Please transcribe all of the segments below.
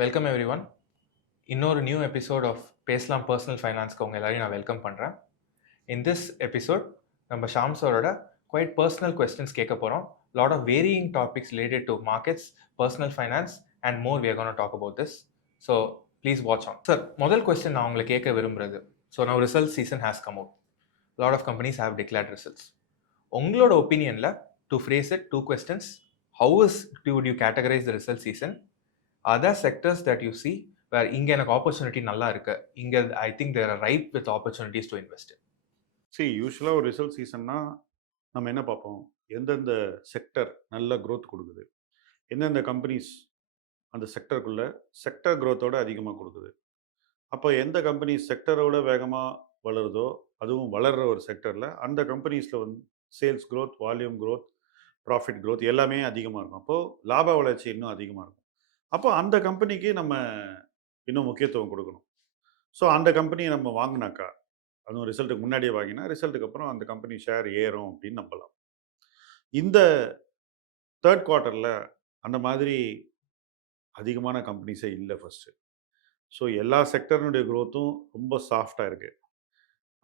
Welcome every one. இன்னொரு new episode of பேசலாம் personal ஃபைனான்ஸ்க்கு உங்கள் எல்லாரையும் நான் வெல்கம் பண்ணுறேன். இன் திஸ் எபிசோட் நம்ம ஷாம் சாரோட குவைட் பர்சனல் கொஸ்டின்ஸ் கேட்க போகிறோம். Lot of varying topics related to markets, personal finance and more we are gonna talk about this. So please watch on. Sir, முதல் கொஸ்டின் நான் உங்களை கேட்க விரும்புகிறது. So now result season has come out. Lot of companies have declared results. உங்களோட ஒப்பீனியனில் to phrase it, two questions. How would you categorize the result season? Other sectors that you see where இங்க எனக்கு opportunity நல்லா இருக்கு, இங்க I think there are ripe with opportunities to invest in. யூஸ்வலாக ஒரு result சீசன்னா நம்ம என்ன பார்ப்போம், எந்தெந்த செக்டர் நல்ல growth கொடுக்குது, எந்தெந்த கம்பெனிஸ் அந்த செக்டருக்குள்ள செக்டர் growth-ஓட அதிகமாக கொடுக்குது. அப்போ எந்த கம்பெனி செக்டரோட வேகமாக வளருதோ, அதுவும் வளர்கிற ஒரு செக்டரில் அந்த கம்பெனிஸில் வந்து sales growth, volume growth, profit growth எல்லாமே அதிகமாக இருக்கும். அப்போது லாப வளர்ச்சி இன்னும் அதிகமாக இருக்கும். அப்போ அந்த கம்பெனிக்கு நம்ம இன்னும் முக்கியத்துவம் கொடுக்கணும். ஸோ அந்த கம்பெனியை நம்ம வாங்கினாக்கா, அதுவும் ரிசல்ட்டுக்கு முன்னாடியே வாங்கினா ரிசல்ட்டுக்கு அப்புறம் அந்த கம்பெனி ஷேர் ஏறும் அப்படின்னு நம்பலாம். இந்த தேர்ட் குவார்ட்டரில் அந்த மாதிரி அதிகமான கம்பெனிஸே இல்லை ஃபஸ்ட்டு. ஸோ எல்லா செக்டரினுடைய க்ரோத்தும் ரொம்ப சாஃப்டாக இருக்குது.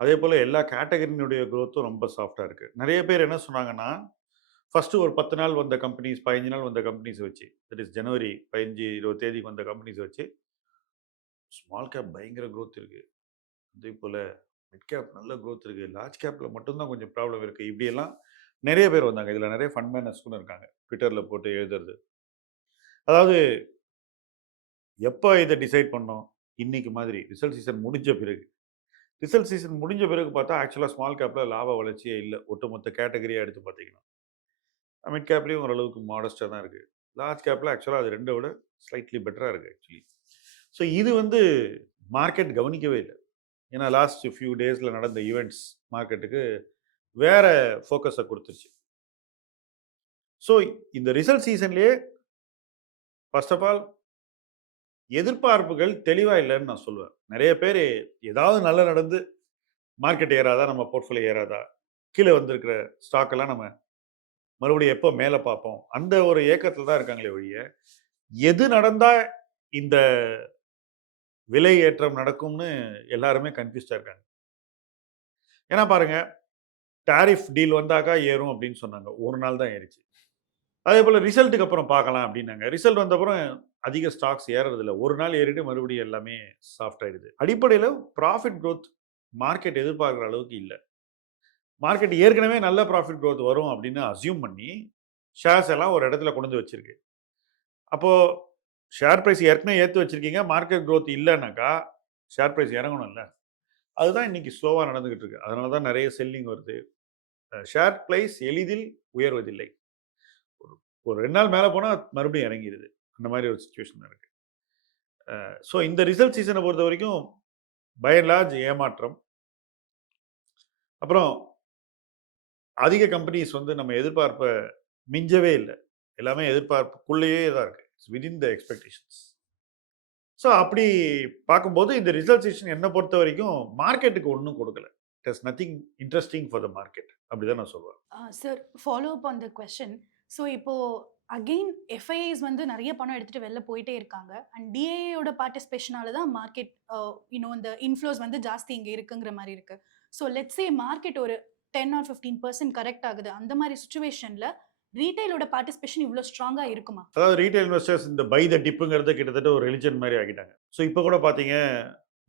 அதே போல் எல்லா கேட்டகரியினுடைய க்ரோத்தும் ரொம்ப சாஃப்டாக இருக்குது. நிறைய பேர் என்ன சொன்னாங்கன்னா, ஃபஸ்ட்டு ஒரு 10 நாள் வந்த கம்பெனிஸ், 15 நாள் வந்த கம்பெனிஸ் வச்சு, தட் இஸ் ஜனவரி 15, 20 தேதிக்கு வந்த கம்பெனிஸ் வச்சு ஸ்மால் கேப் பயங்கர க்ரோத் இருக்குது, அதே போல் மிட் கேப் நல்ல க்ரோத் இருக்குது, லார்ஜ் கேப்பில் மட்டும்தான் கொஞ்சம் ப்ராப்ளம் இருக்குது, இப்படியெல்லாம் நிறைய பேர் வந்தாங்க. இதில் நிறைய ஃபண்ட் மேனர்ஸ்க்கும் இருக்காங்க, ட்விட்டரில் போட்டு எழுதுறது. அதாவது எப்போ இதை டிசைட் பண்ணோம், இன்னைக்கு மாதிரி ரிசல்ட் சீசன் முடிஞ்ச பிறகு. ரிசல்ட் சீசன் முடிஞ்ச பிறகு பார்த்தா ஆக்சுவலாக ஸ்மால் கேப்பில் லாப வளர்ச்சியே இல்லை. ஒட்டுமொத்த கேட்டகரியாக எடுத்து பார்த்தீங்கன்னா மிட் கேப்லேயும் ஓரளவுக்கு மாடஸ்ட்டாக தான் இருக்குது. லார்ஜ் கேப்பில் ஆக்சுவலாக அது ரெண்டை விட ஸ்லைட்லி பெட்டராக இருக்குது ஆக்சுவலி. ஸோ இது வந்து மார்க்கெட் கவனிக்கவே இல்லை. ஏன்னா லாஸ்ட் ஃபியூ டேஸில் நடந்த ஈவெண்ட்ஸ் மார்க்கெட்டுக்கு வேற ஃபோக்கஸை கொடுத்துருச்சு. ஸோ இந்த ரிசல்ட் சீசன்லேயே ஃபர்ஸ்ட் ஆஃப் ஆல் எதிர்பார்ப்புகள் தெளிவாக இல்லைன்னு நான் சொல்லுவேன். நிறைய பேர் ஏதாவது நல்லா நடந்து மார்க்கெட் ஏறாதா, நம்ம போர்ட்ஃபோலியோ ஏறாதா, கீழே வந்திருக்கிற ஸ்டாக்கெல்லாம் நம்ம மறுபடியும் எப்போ மேலே பார்ப்போம், அந்த ஒரு ஏக்கத்தில் தான் இருக்காங்களே ஒழிய, எது நடந்தால் இந்த விலை ஏற்றம் நடக்கும்னு எல்லாருமே கன்ஃபியூஸ்டாக இருக்காங்க. ஏன்னா பாருங்க, டாரிஃப் டீல் வந்தாக்கா ஏறும் அப்படின்னு சொன்னாங்க, ஒரு நாள் தான் ஏறிச்சு. அதே போல் ரிசல்ட்டுக்கு அப்புறம் பார்க்கலாம் அப்படின்னாங்க. ரிசல்ட் வந்த அப்புறம் அதிக ஸ்டாக்ஸ் ஏறதில்ல, ஒரு நாள் ஏறிட்டு மறுபடியும் எல்லாமே சாஃப்ட் ஆயிடுது. அடிப்படையில் ப்ராஃபிட் க்ரோத் மார்க்கெட் எதிர்பார்க்குற அளவுக்கு இல்லை. மார்க்கெட் ஏற்கனவே நல்ல ப்ராஃபிட் க்ரோத் வரும் அப்படின்னு அசியூம் பண்ணி ஷேர்ஸ் எல்லாம் ஒரு இடத்துல கொண்டு வந்து வச்சிருக்கு. அப்போது ஷேர் ப்ரைஸ் ஏற்கனவே ஏற்றி வச்சிருக்கீங்க, மார்க்கெட் க்ரோத் இல்லைன்னாக்கா ஷேர் ப்ரைஸ் இறங்கணும்ல. அதுதான் இன்னைக்கு ஸ்லோவாக நடந்துகிட்டு இருக்கு. அதனால தான் நிறைய செல்லிங் வருது. ஷேர் ப்ரைஸ் எளிதில் உயர்வதில்லை. ஒரு 2 நாள் மேலே போனால் மறுபடியும் இறங்கிடுது. அந்த மாதிரி ஒரு சுச்சுவேஷன் இருக்குது. ஸோ இந்த ரிசல்ட் சீசனை பொறுத்த வரைக்கும் பை அண்ட் லார்ஜ் ஏமாற்றம். அப்புறம் அதிக கம்பெனிஸ் வந்து நம்ம எதிர்பார்ப்பை மிஞ்சவே இல்லை. எல்லாமே எதிர்பார்ப்புக்குள்ளேயே தான் இருக்குது. It's within the expectations. So அப்படி பார்க்கும்போது இந்த ரிசல்ட் சீசன் என்னை பொறுத்த வரைக்கும் மார்க்கெட்டுக்கு ஒன்றும் கொடுக்கல. It is nothing interesting for the market, அப்படி தான் நான் சொல்லுவேன். Sir, follow up on the question. So இப்போ அகெயின் எஃப்ஐஐஸ் வந்து நிறைய பணம் எடுத்துட்டு வெளில போயிட்டே இருக்காங்க. அண்ட் டிஏயோட பார்ட்டிசிபேஷனால தான் மார்க்கெட் இந்த இன்ஃப்ளோஸ் வந்து ஜாஸ்தி இங்கே இருக்குங்கிற மாதிரி இருக்கு. ஸோ லெட்ஸ் சே மார்க்கெட் ஒரு 10 or 15% கரெக்ட் ஆகுது. அந்த மாதிரி சுச்சுவேஷன்ல ரீட்டைலோட பார்ட்டிசிபேஷன் இவ்வளோ ஸ்ட்ராங்காக இருக்குமா? அதாவது ரீட்டைல் இன்வெஸ்டர்ஸ் இந்த பை த டிப்புங்கிறத கிட்டத்தட்ட ஒரு ரிலிஜன் மாதிரி ஆகிட்டாங்க. ஸோ இப்போ கூட பார்த்தீங்க,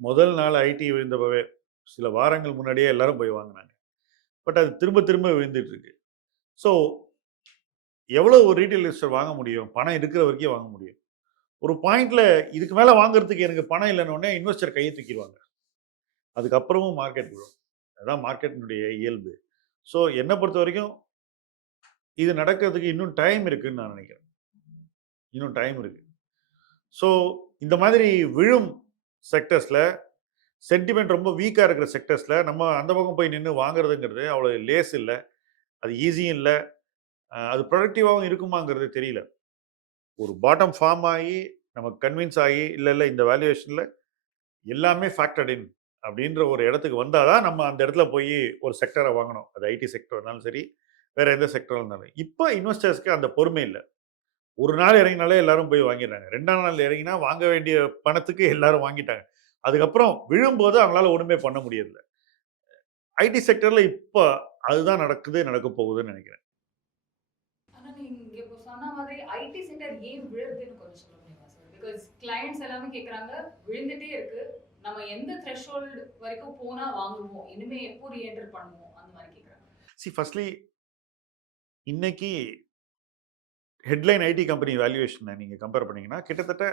முதல் நாள் ஐடி விழுந்தப்பவே சில வாரங்கள் முன்னாடியே எல்லாரும் போய் வாங்கினாங்க. பட் அது திரும்ப திரும்ப விழுந்துட்டு இருக்கு. ஸோ எவ்வளோ ஒரு ரீட்டைல் இன்வெஸ்டர் வாங்க முடியும்? பணம் இருக்கிற வரைக்கும் வாங்க முடியும். ஒரு பாயிண்ட்ல இதுக்கு மேலே வாங்குறதுக்கு எனக்கு பணம் இல்லைன்னொடனே இன்வெஸ்டர் கையை தூக்கிடுவாங்க. அதுக்கப்புறமும் மார்க்கெட் விழும். அதுதான் மார்க்கெட்டினுடைய இயல்பு. ஸோ என்னை பொறுத்த வரைக்கும் இது நடக்கிறதுக்கு இன்னும் டைம் இருக்குன்னு நான் நினைக்கிறேன். இன்னும் டைம் இருக்கு. ஸோ இந்த மாதிரி விழும் செக்டர்ஸில், சென்டிமெண்ட் ரொம்ப வீக்காக இருக்கிற செக்டர்ஸில் நம்ம அந்த பக்கம் போய் நின்று வாங்குறதுங்கிறது அவ்வளோ லேஸ் இல்லை, அது ஈஸியும் இல்லை, அது ப்ரொடக்டிவாகவும் இருக்குமாங்கிறது தெரியல. ஒரு பாட்டம் ஃபார்ம் ஆகி நமக்கு கன்வின்ஸ் ஆகி இல்லை இந்த வேல்யூவேஷனில் எல்லாமே ஃபேக்டர்ட் இன் அப்படின்ற ஒரு இடத்துக்கு வந்தால் தான் நம்ம அந்த இடத்துல போய் ஒரு செக்டரை வாங்கணும். அது ஐடி செக்டர் இருந்தாலும் சரி, வேறு எந்த செக்டராக இருந்தாலும். இப்போ இன்வெஸ்டர்ஸ்க்கு அந்த பொறுமை இல்லை. ஒரு நாள் இறங்கினாலே எல்லாரும் போய் வாங்கிடுறாங்க. 2ஆம் நாள் இறங்கினா வாங்க வேண்டிய பணத்துக்கு எல்லாரும் வாங்கிட்டாங்க. அதுக்கப்புறம் விழும்போது அவங்களால ஒண்ணுமே பண்ண முடியல. ஐடி செக்டர்ல இப்ப அதுதான் நடக்குது, நடக்க போகுதுன்னு நினைக்கிறேன். ஆனா நீங்க இப்போ சொன்ன மாதிரி ஐடி செக்டர் ஏன் விழுதுன்னு கொஞ்சம் சொல்ல முடியுமா சார்? பிகாஸ் கிளையண்ட்ஸ் எல்லாமே கேக்குறாங்க, விழுந்துட்டே இருக்கு. நம்ம எந்த த்ரெஷோல்ட் வரைக்கும் போனா வாங்குவோம்? இனிமே எப்போ ரீஎன்டர் பண்ணுவோம்? அந்த மாதிரி கேக்குறாங்க. ஃபர்ஸ்ட்லி இன்னைக்கு ஹெட்லைன் ஐடி கம்பெனி வேல்யூவேஷனை நீங்க கம்பேர் பண்ணீங்கன்னா கிட்டத்தட்ட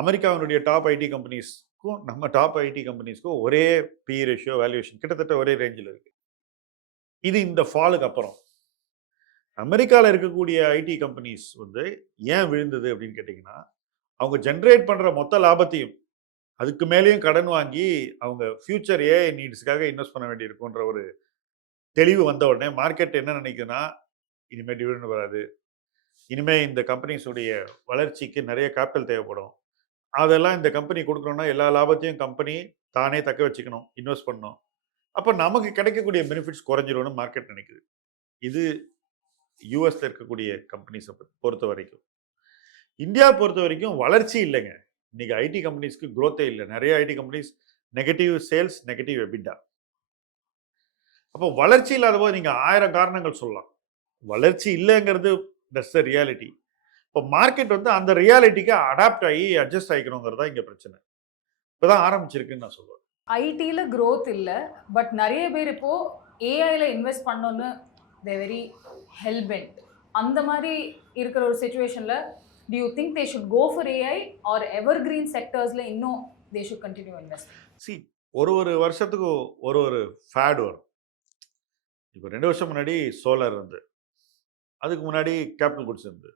அமெரிக்காவினுடைய டாப் ஐடி கம்பெனிஸ்க்கும் நம்ம டாப் ஐடி கம்பெனிஸ்க்கும் ஒரே பி ரேஷியோ வேல்யூவேஷன் கிட்டத்தட்ட ஒரே ரேஞ்சில் இருக்கு. இது இந்த ஃபாலுக்கு அப்புறம் அமெரிக்காவில் இருக்கக்கூடிய ஐடி கம்பெனிஸ் வந்து ஏன் விழுந்தது அப்படின்னு கேட்டிங்கன்னா, அவங்க ஜென்ரேட் பண்ணுற மொத்த லாபத்தையும் அதுக்கு மேலேயும் கடன் வாங்கி அவங்க ஃபியூச்சர் ஏஐ நீட்ஸுக்காக இன்வெஸ்ட் பண்ண வேண்டியிருக்குன்ற ஒரு தெளிவு வந்த உடனே மார்க்கெட் என்ன நினைக்குதுன்னா, இனிமேல் டிவிடெண்ட் வராது, இனிமேல் இந்த கம்பெனிஸுடைய வளர்ச்சிக்கு நிறைய கேபிட்டல் தேவைப்படும், அதெல்லாம் இந்த கம்பெனி கொடுக்கணும்னா எல்லா லாபத்தையும் கம்பெனி தானே தக்க வச்சுக்கணும், இன்வெஸ்ட் பண்ணணும், அப்போ நமக்கு கிடைக்கக்கூடிய பெனிஃபிட்ஸ் குறைஞ்சிரும்னு மார்க்கெட் நினைக்குது. இது யூஎஸ்ல இருக்கக்கூடிய கம்பெனிஸை பொறுத்த வரைக்கும். இந்தியா பொறுத்த வரைக்கும் வளர்ச்சி இல்லைங்க. இன்னைக்கு ஐடி கம்பெனிஸ்க்கு growth-ஏ இல்லை. நிறைய IT companies negative sales, negative EBITDA. அப்போ வளர்ச்சி இல்லாத போது நீங்க 1000 காரணங்கள் சொல்லலாம். வளர்ச்சி இல்லைங்கிறது தட்ஸ் த ரியாலிட்டி. இப்போ மார்க்கெட் வந்து அந்த ரியாலிட்டிக்கு அடாப்ட் ஆகி அட்ஜஸ்ட் ஆகிக்கணுங்கிறது தான் இங்கே பிரச்சனை. இப்போதான் ஆரம்பிச்சிருக்குன்னு நான் சொல்லுவேன். ஐடியில் growth இல்லை, பட் நிறைய பேர் இப்போ ஏஐல இன்வெஸ்ட் பண்ணணும்னு தே வெரி ஹெல்பென்ட். அந்த மாதிரி இருக்கிற ஒரு சுச்சுவேஷனில் do you think they should go for AI or evergreen sectorsல இன்னும் they should continue investing? C ஒரு வருஷத்துக்கு ஒரு ஃபேட் வரும். இப்போ 2 வருஷம் முன்னாடி சோலார் இருந்து, அதுக்கு முன்னாடி கேபிட்டல் குட்ஸ் இருந்து,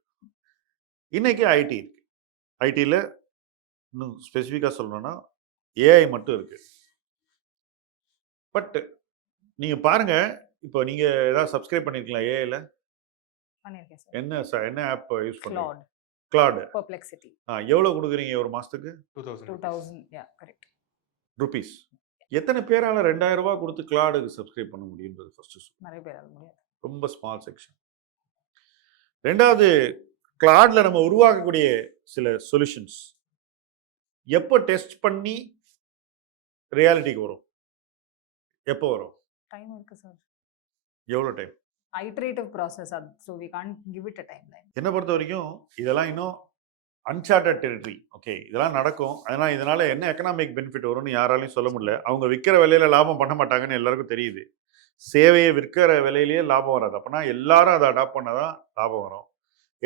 இன்னைக்கு ஐடி இருக்கு. ஐடியில் இன்னும் ஸ்பெசிஃபிக்காக சொல்லணும்னா ஏஐ மட்டும் இருக்கு. பட் நீங்க பாருங்க, இப்போ நீங்க ஏதாவது சப்ஸ்கிரைப் பண்ணிருக்கலாம் ஏஐல? பண்ணியிருக்கேன் சார். என்ன ஆப் யூஸ் பண்ணுறீங்க? Claude, Claude. Perplexity, எவ்வளோ கொடுக்குறீங்க ஒரு மாசத்துக்கு? 2000 2000, yeah, correct. ருபீஸ். எத்தனை பேரால 2000 ரூபாய் கொடுத்து கிளாடுக்கு சப்ஸ்கிரைப் பண்ண முடியுன்றது ஃபர்ஸ்ட். நிறைய பேரால முடியாது. ரொம்ப ஸ்மால் செக்ஷன். ரெண்டாவது, கிளாட்ல நம்ம உருவாக்கக்கூடிய சில சொல்யூஷன்ஸ் எப்போ டெஸ்ட் பண்ணி ரியாலிட்டிக்கு வரும்? எப்போ வரும்? டைம் இருக்கு சார். எவ்வளோ time? Iterative process, so we can't give it a timeline. என்னை பொறுத்த வரைக்கும் இதெல்லாம் இன்னும் அன்சார்ட்டட் டெரிட்டரி. ஓகே, இதெல்லாம் நடக்கும். அதனால் இதனால என்ன எக்கனாமிக் பெனிஃபிட் வரும்னு யாராலையும் சொல்ல முடியல. அவங்க விற்கிற விலையில லாபம் பண்ண மாட்டாங்கன்னு எல்லாருக்கும் தெரியுது. சேவையை விற்கிற விலையிலேயே லாபம் வராது. அப்போனா எல்லாரும் அதை அடாப்ட் பண்ணாதான் லாபம் வரும்.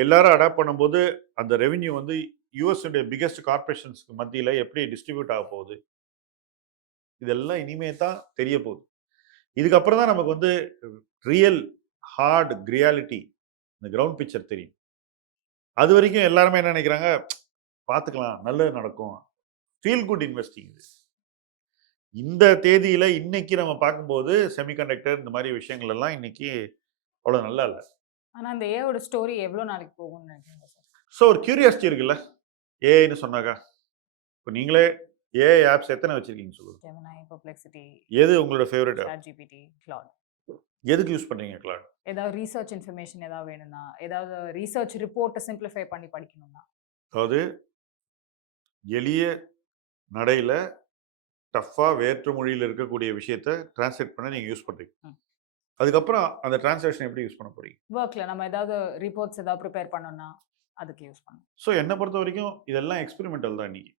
எல்லாரும் அடாப்ட் பண்ணும்போது அந்த ரெவென்யூ வந்து யூஎஸ்னுடைய பிகெஸ்ட் கார்பரேஷன்ஸ்க்கு மத்தியில் எப்படி டிஸ்ட்ரிபியூட் ஆக போகுது, இதெல்லாம் இனிமே தான் தெரிய போகுது. இதுக்கப்புறம் தான் நமக்கு வந்து ரியல் ஹார்ட் ரியாலிட்டி, இந்த கிரவுண்ட் பிக்சர் தெரியும். அது வரைக்கும் எல்லாருமே என்ன நினைக்கிறாங்க, பார்த்துக்கலாம், நல்லது நடக்கும், ஃபீல் குட் இன்வெஸ்டிங். இது இந்த தேதியில இன்னைக்கு நம்ம பார்க்கும்போது செமிகண்டக்டர் இந்த மாதிரி விஷயங்கள் எல்லாம் இன்னைக்கு அவ்வளோ நல்லா இல்லை. ஆனா அந்த ஏஐயோட ஸ்டோரி எவ்வளோ நாளைக்கு போகும்னு நினைக்கிறீங்க சார்? ஸோ ஒரு கியூரியாசிட்டி இருக்குல்ல ஏஐன்னு சொன்னாக்கா. இப்போ நீங்களே ஏஐ ஆப்ஸ் எத்தனை வச்சிருக்கீங்க சொல்லுங்க? Gemini, Perplexity, எது உங்களோட ஃபேவரட்? ChatGPT, Claude. எதுக்கு யூஸ் பண்றீங்க கிளாட்? ஏதாவது ரீசர்ச் இன்ஃபர்மேஷன் ஏதாவது வேணும்னா, ஏதாவது ரீசர்ச் ரிப்போர்ட்டை சிம்பிளிஃபை பண்ணி படிக்கணும்னா, அதாவது எளிய நடையில டஃப்பாக வேற்று மொழியில் இருக்கக்கூடிய விஷயத்தை டிரான்ஸ்லேட் பண்ண நீங்கள் யூஸ் பண்ணுறீங்க. அதுக்கப்புறம் அந்த டிரான்ஸ்லேஷன் எப்படி யூஸ் பண்ண போறீங்க? ஒர்க்ல நம்ம ஏதாவது ரிப்போர்ட்ஸ் ஏதாவது ப்ரிப்பேர் பண்ணோம்னா அதுக்கு யூஸ் பண்ணணும். ஸோ என்னை பொறுத்த வரைக்கும் இதெல்லாம் எக்ஸ்பெரிமெண்டல் தான். இன்னைக்கு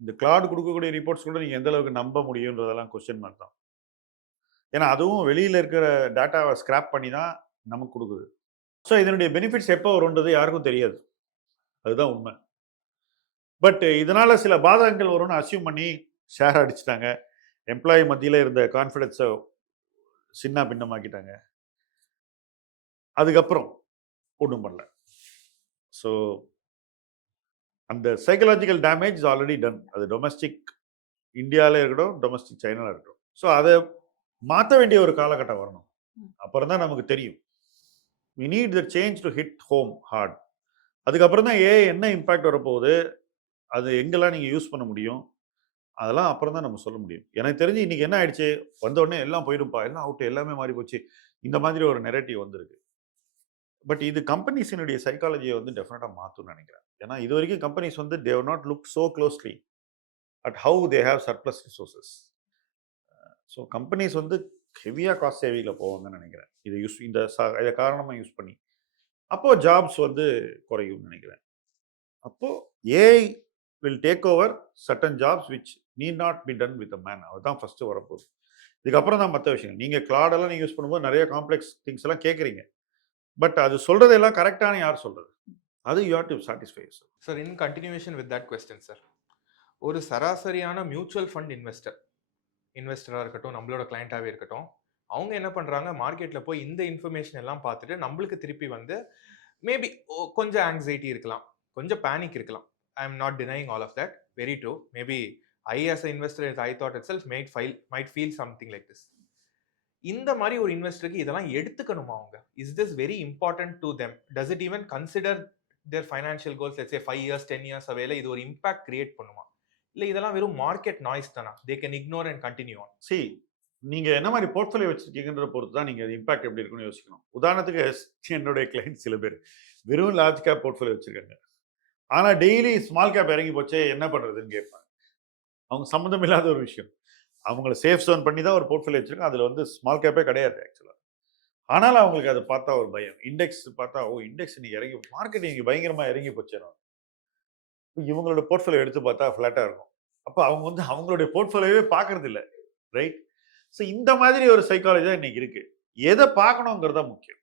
இந்த கிளாட் கொடுக்கக்கூடிய ரிப்போர்ட்ஸ் கூட நீங்கள் எந்த அளவுக்கு நம்ப முடியுன்றதெல்லாம் கொஸ்டின் மார்க் தான். ஏன்னா அதுவும் வெளியில் இருக்கிற டேட்டாவை ஸ்கிராப் பண்ணி தான் நமக்கு கொடுக்குது. ஸோ இதனுடைய பெனிஃபிட்ஸ் எப்போ வரும்ன்றது யாருக்கும் தெரியாது, அதுதான் உண்மை. பட் இதனால சில பாதகங்கள் வரும்னு அசியூம் பண்ணி ஷேர் அடிச்சிட்டாங்க. எம்ப்ளாயி மத்தியில் இருந்த கான்ஃபிடென்ஸை சின்ன பின்னமாக்கிட்டாங்க. அதுக்கப்புறம் ஒன்றும் பண்ணல. ஸோ அந்த psychological damage is already done. அது டொமஸ்டிக் இந்தியாவில் இருக்கட்டும், டொமஸ்டிக் சைனாவில் இருக்கட்டும். ஸோ அதை மாற்ற வேண்டிய ஒரு காலகட்டம் வரணும். அப்புறம் தான் நமக்கு தெரியும். We need the change to hit home hard. அதுக்கப்புறம் தான் என்ன இம்பேக்ட் வரப்போகுது, அது எங்கெல்லாம் நீங்கள் யூஸ் பண்ண முடியும், அதெல்லாம் அப்புறம் தான் நம்ம சொல்ல முடியும். எனக்கு தெரிஞ்சு இன்னைக்கு என்ன ஆயிடுச்சு, வந்த உடனே எல்லாம் போயிடும்பா, எல்லாம் அவுட்டு, எல்லாமே மாறி போச்சு, இந்த மாதிரி ஒரு நெரேட்டிவ் வந்திருக்கு. பட் இது கம்பெனிஸினுடைய சைக்காலஜியை வந்து டெஃபினட்டாக மாற்றும்னு நினைக்கிறேன். ஏன்னா இது வரைக்கும் கம்பெனிஸ் வந்து they have not look so closely at how they have surplus resources. So companies வந்து ஹெவியாக காஸ்ட் சேவிங்கில் போவாங்கன்னு நினைக்கிறேன். இதை காரணமாக யூஸ் பண்ணி அப்போது ஜாப்ஸ் வந்து குறையும்னு நினைக்கிறேன். அப்போது AI will take over certain jobs which need not be done with a man. அதுதான் ஃபஸ்ட்டு வரப்போகுது. இதுக்கப்புறம் தான் மற்ற விஷயங்கள். நீங்கள் கிளாடெல்லாம் நீங்கள் யூஸ் பண்ணும்போது நிறைய காம்ப்ளெக்ஸ் திங்ஸ் எல்லாம் கேட்குறீங்க. பட் அது சொல்கிறதெல்லாம் கரெக்டான யார் சொல்கிறது? அது you have to satisfy yourself. Sir, in continuation with that question sir, ஒரு சராசரியான மியூச்சுவல் ஃபண்ட் இன்வெஸ்டராக இருக்கட்டும், நம்மளோட கிளைண்ட்டாகவே இருக்கட்டும், அவங்க என்ன பண்ணுறாங்க, மார்க்கெட்டில் போய் இந்த இன்ஃபர்மேஷன் எல்லாம் பார்த்துட்டு நம்மளுக்கு திருப்பி வந்து மேபி கொஞ்சம் ஆங்ஸைட்டி இருக்கலாம், கொஞ்சம் பேனிக் இருக்கலாம். I am not denying all of that, very true. Maybe I as a investor I thought itself might feel something like this. இந்த மாதிரி ஒரு இன்வெஸ்டருக்கு இதெல்லாம் எடுத்துக்கணுமா அவங்க? Is this very important to them? Does it even consider their financial goals? Let's say 5 years 10 years அவேல இது ஒரு இம்பாக்ட் கிரியேட் பண்ணுமா? இல்லை இதெல்லாம் வெறும் மார்க்கெட் நாய்ஸ் தானா? They can ignore and continue on. C, நீங்கள் என்ன மாதிரி போர்ட்ஃபோலியோ வச்சுருக்கீங்கன்றத பொறுத்து தான் நீங்கள் இம்பாக்ட் எப்படி இருக்குன்னு யோசிக்கணும். உதாரணத்துக்கு என்னுடைய கிளைண்ட் சில பேர் வெறும் லார்ஜ் கேப் போர்ட்ஃபோலியோ வச்சுருக்காங்க. ஆனால் டெய்லி ஸ்மால் கேப் இறங்கி போச்சே என்ன பண்ணுறதுன்னு கேட்பாங்க. அவங்க சம்மந்தம் இல்லாத ஒரு விஷயம். அவங்கள சேஃப் ஜோன் பண்ணி தான் ஒரு போர்ட்ஃபோலியோ வச்சுருக்காங்க. அதில் வந்து ஸ்மால் கேப்பே கிடையாது ஆக்சுவலாக. ஆனால் அவங்களுக்கு அதை பார்த்தா ஒரு பயம். இண்டெக்ஸ் பார்த்தா, ஓ இண்டெக்ஸ் இன்னைக்கு இறங்கி, மார்க்கெட் இன்னைக்கு பயங்கரமாக இறங்கி போச்சேனோ. இவங்களோட போர்ட்ஃபோலியோ எடுத்து பார்த்தா ஃப்ளாட்டாக இருக்கும். அப்போ அவங்க வந்து அவங்களுடைய போர்ட்ஃபோலியோவே பார்க்கறது இல்லை, ரைட்? ஸோ இந்த மாதிரி ஒரு சைக்காலஜி தான் இன்னைக்கு இருக்கு. எதை பார்க்கணுங்கிறதா முக்கியம்.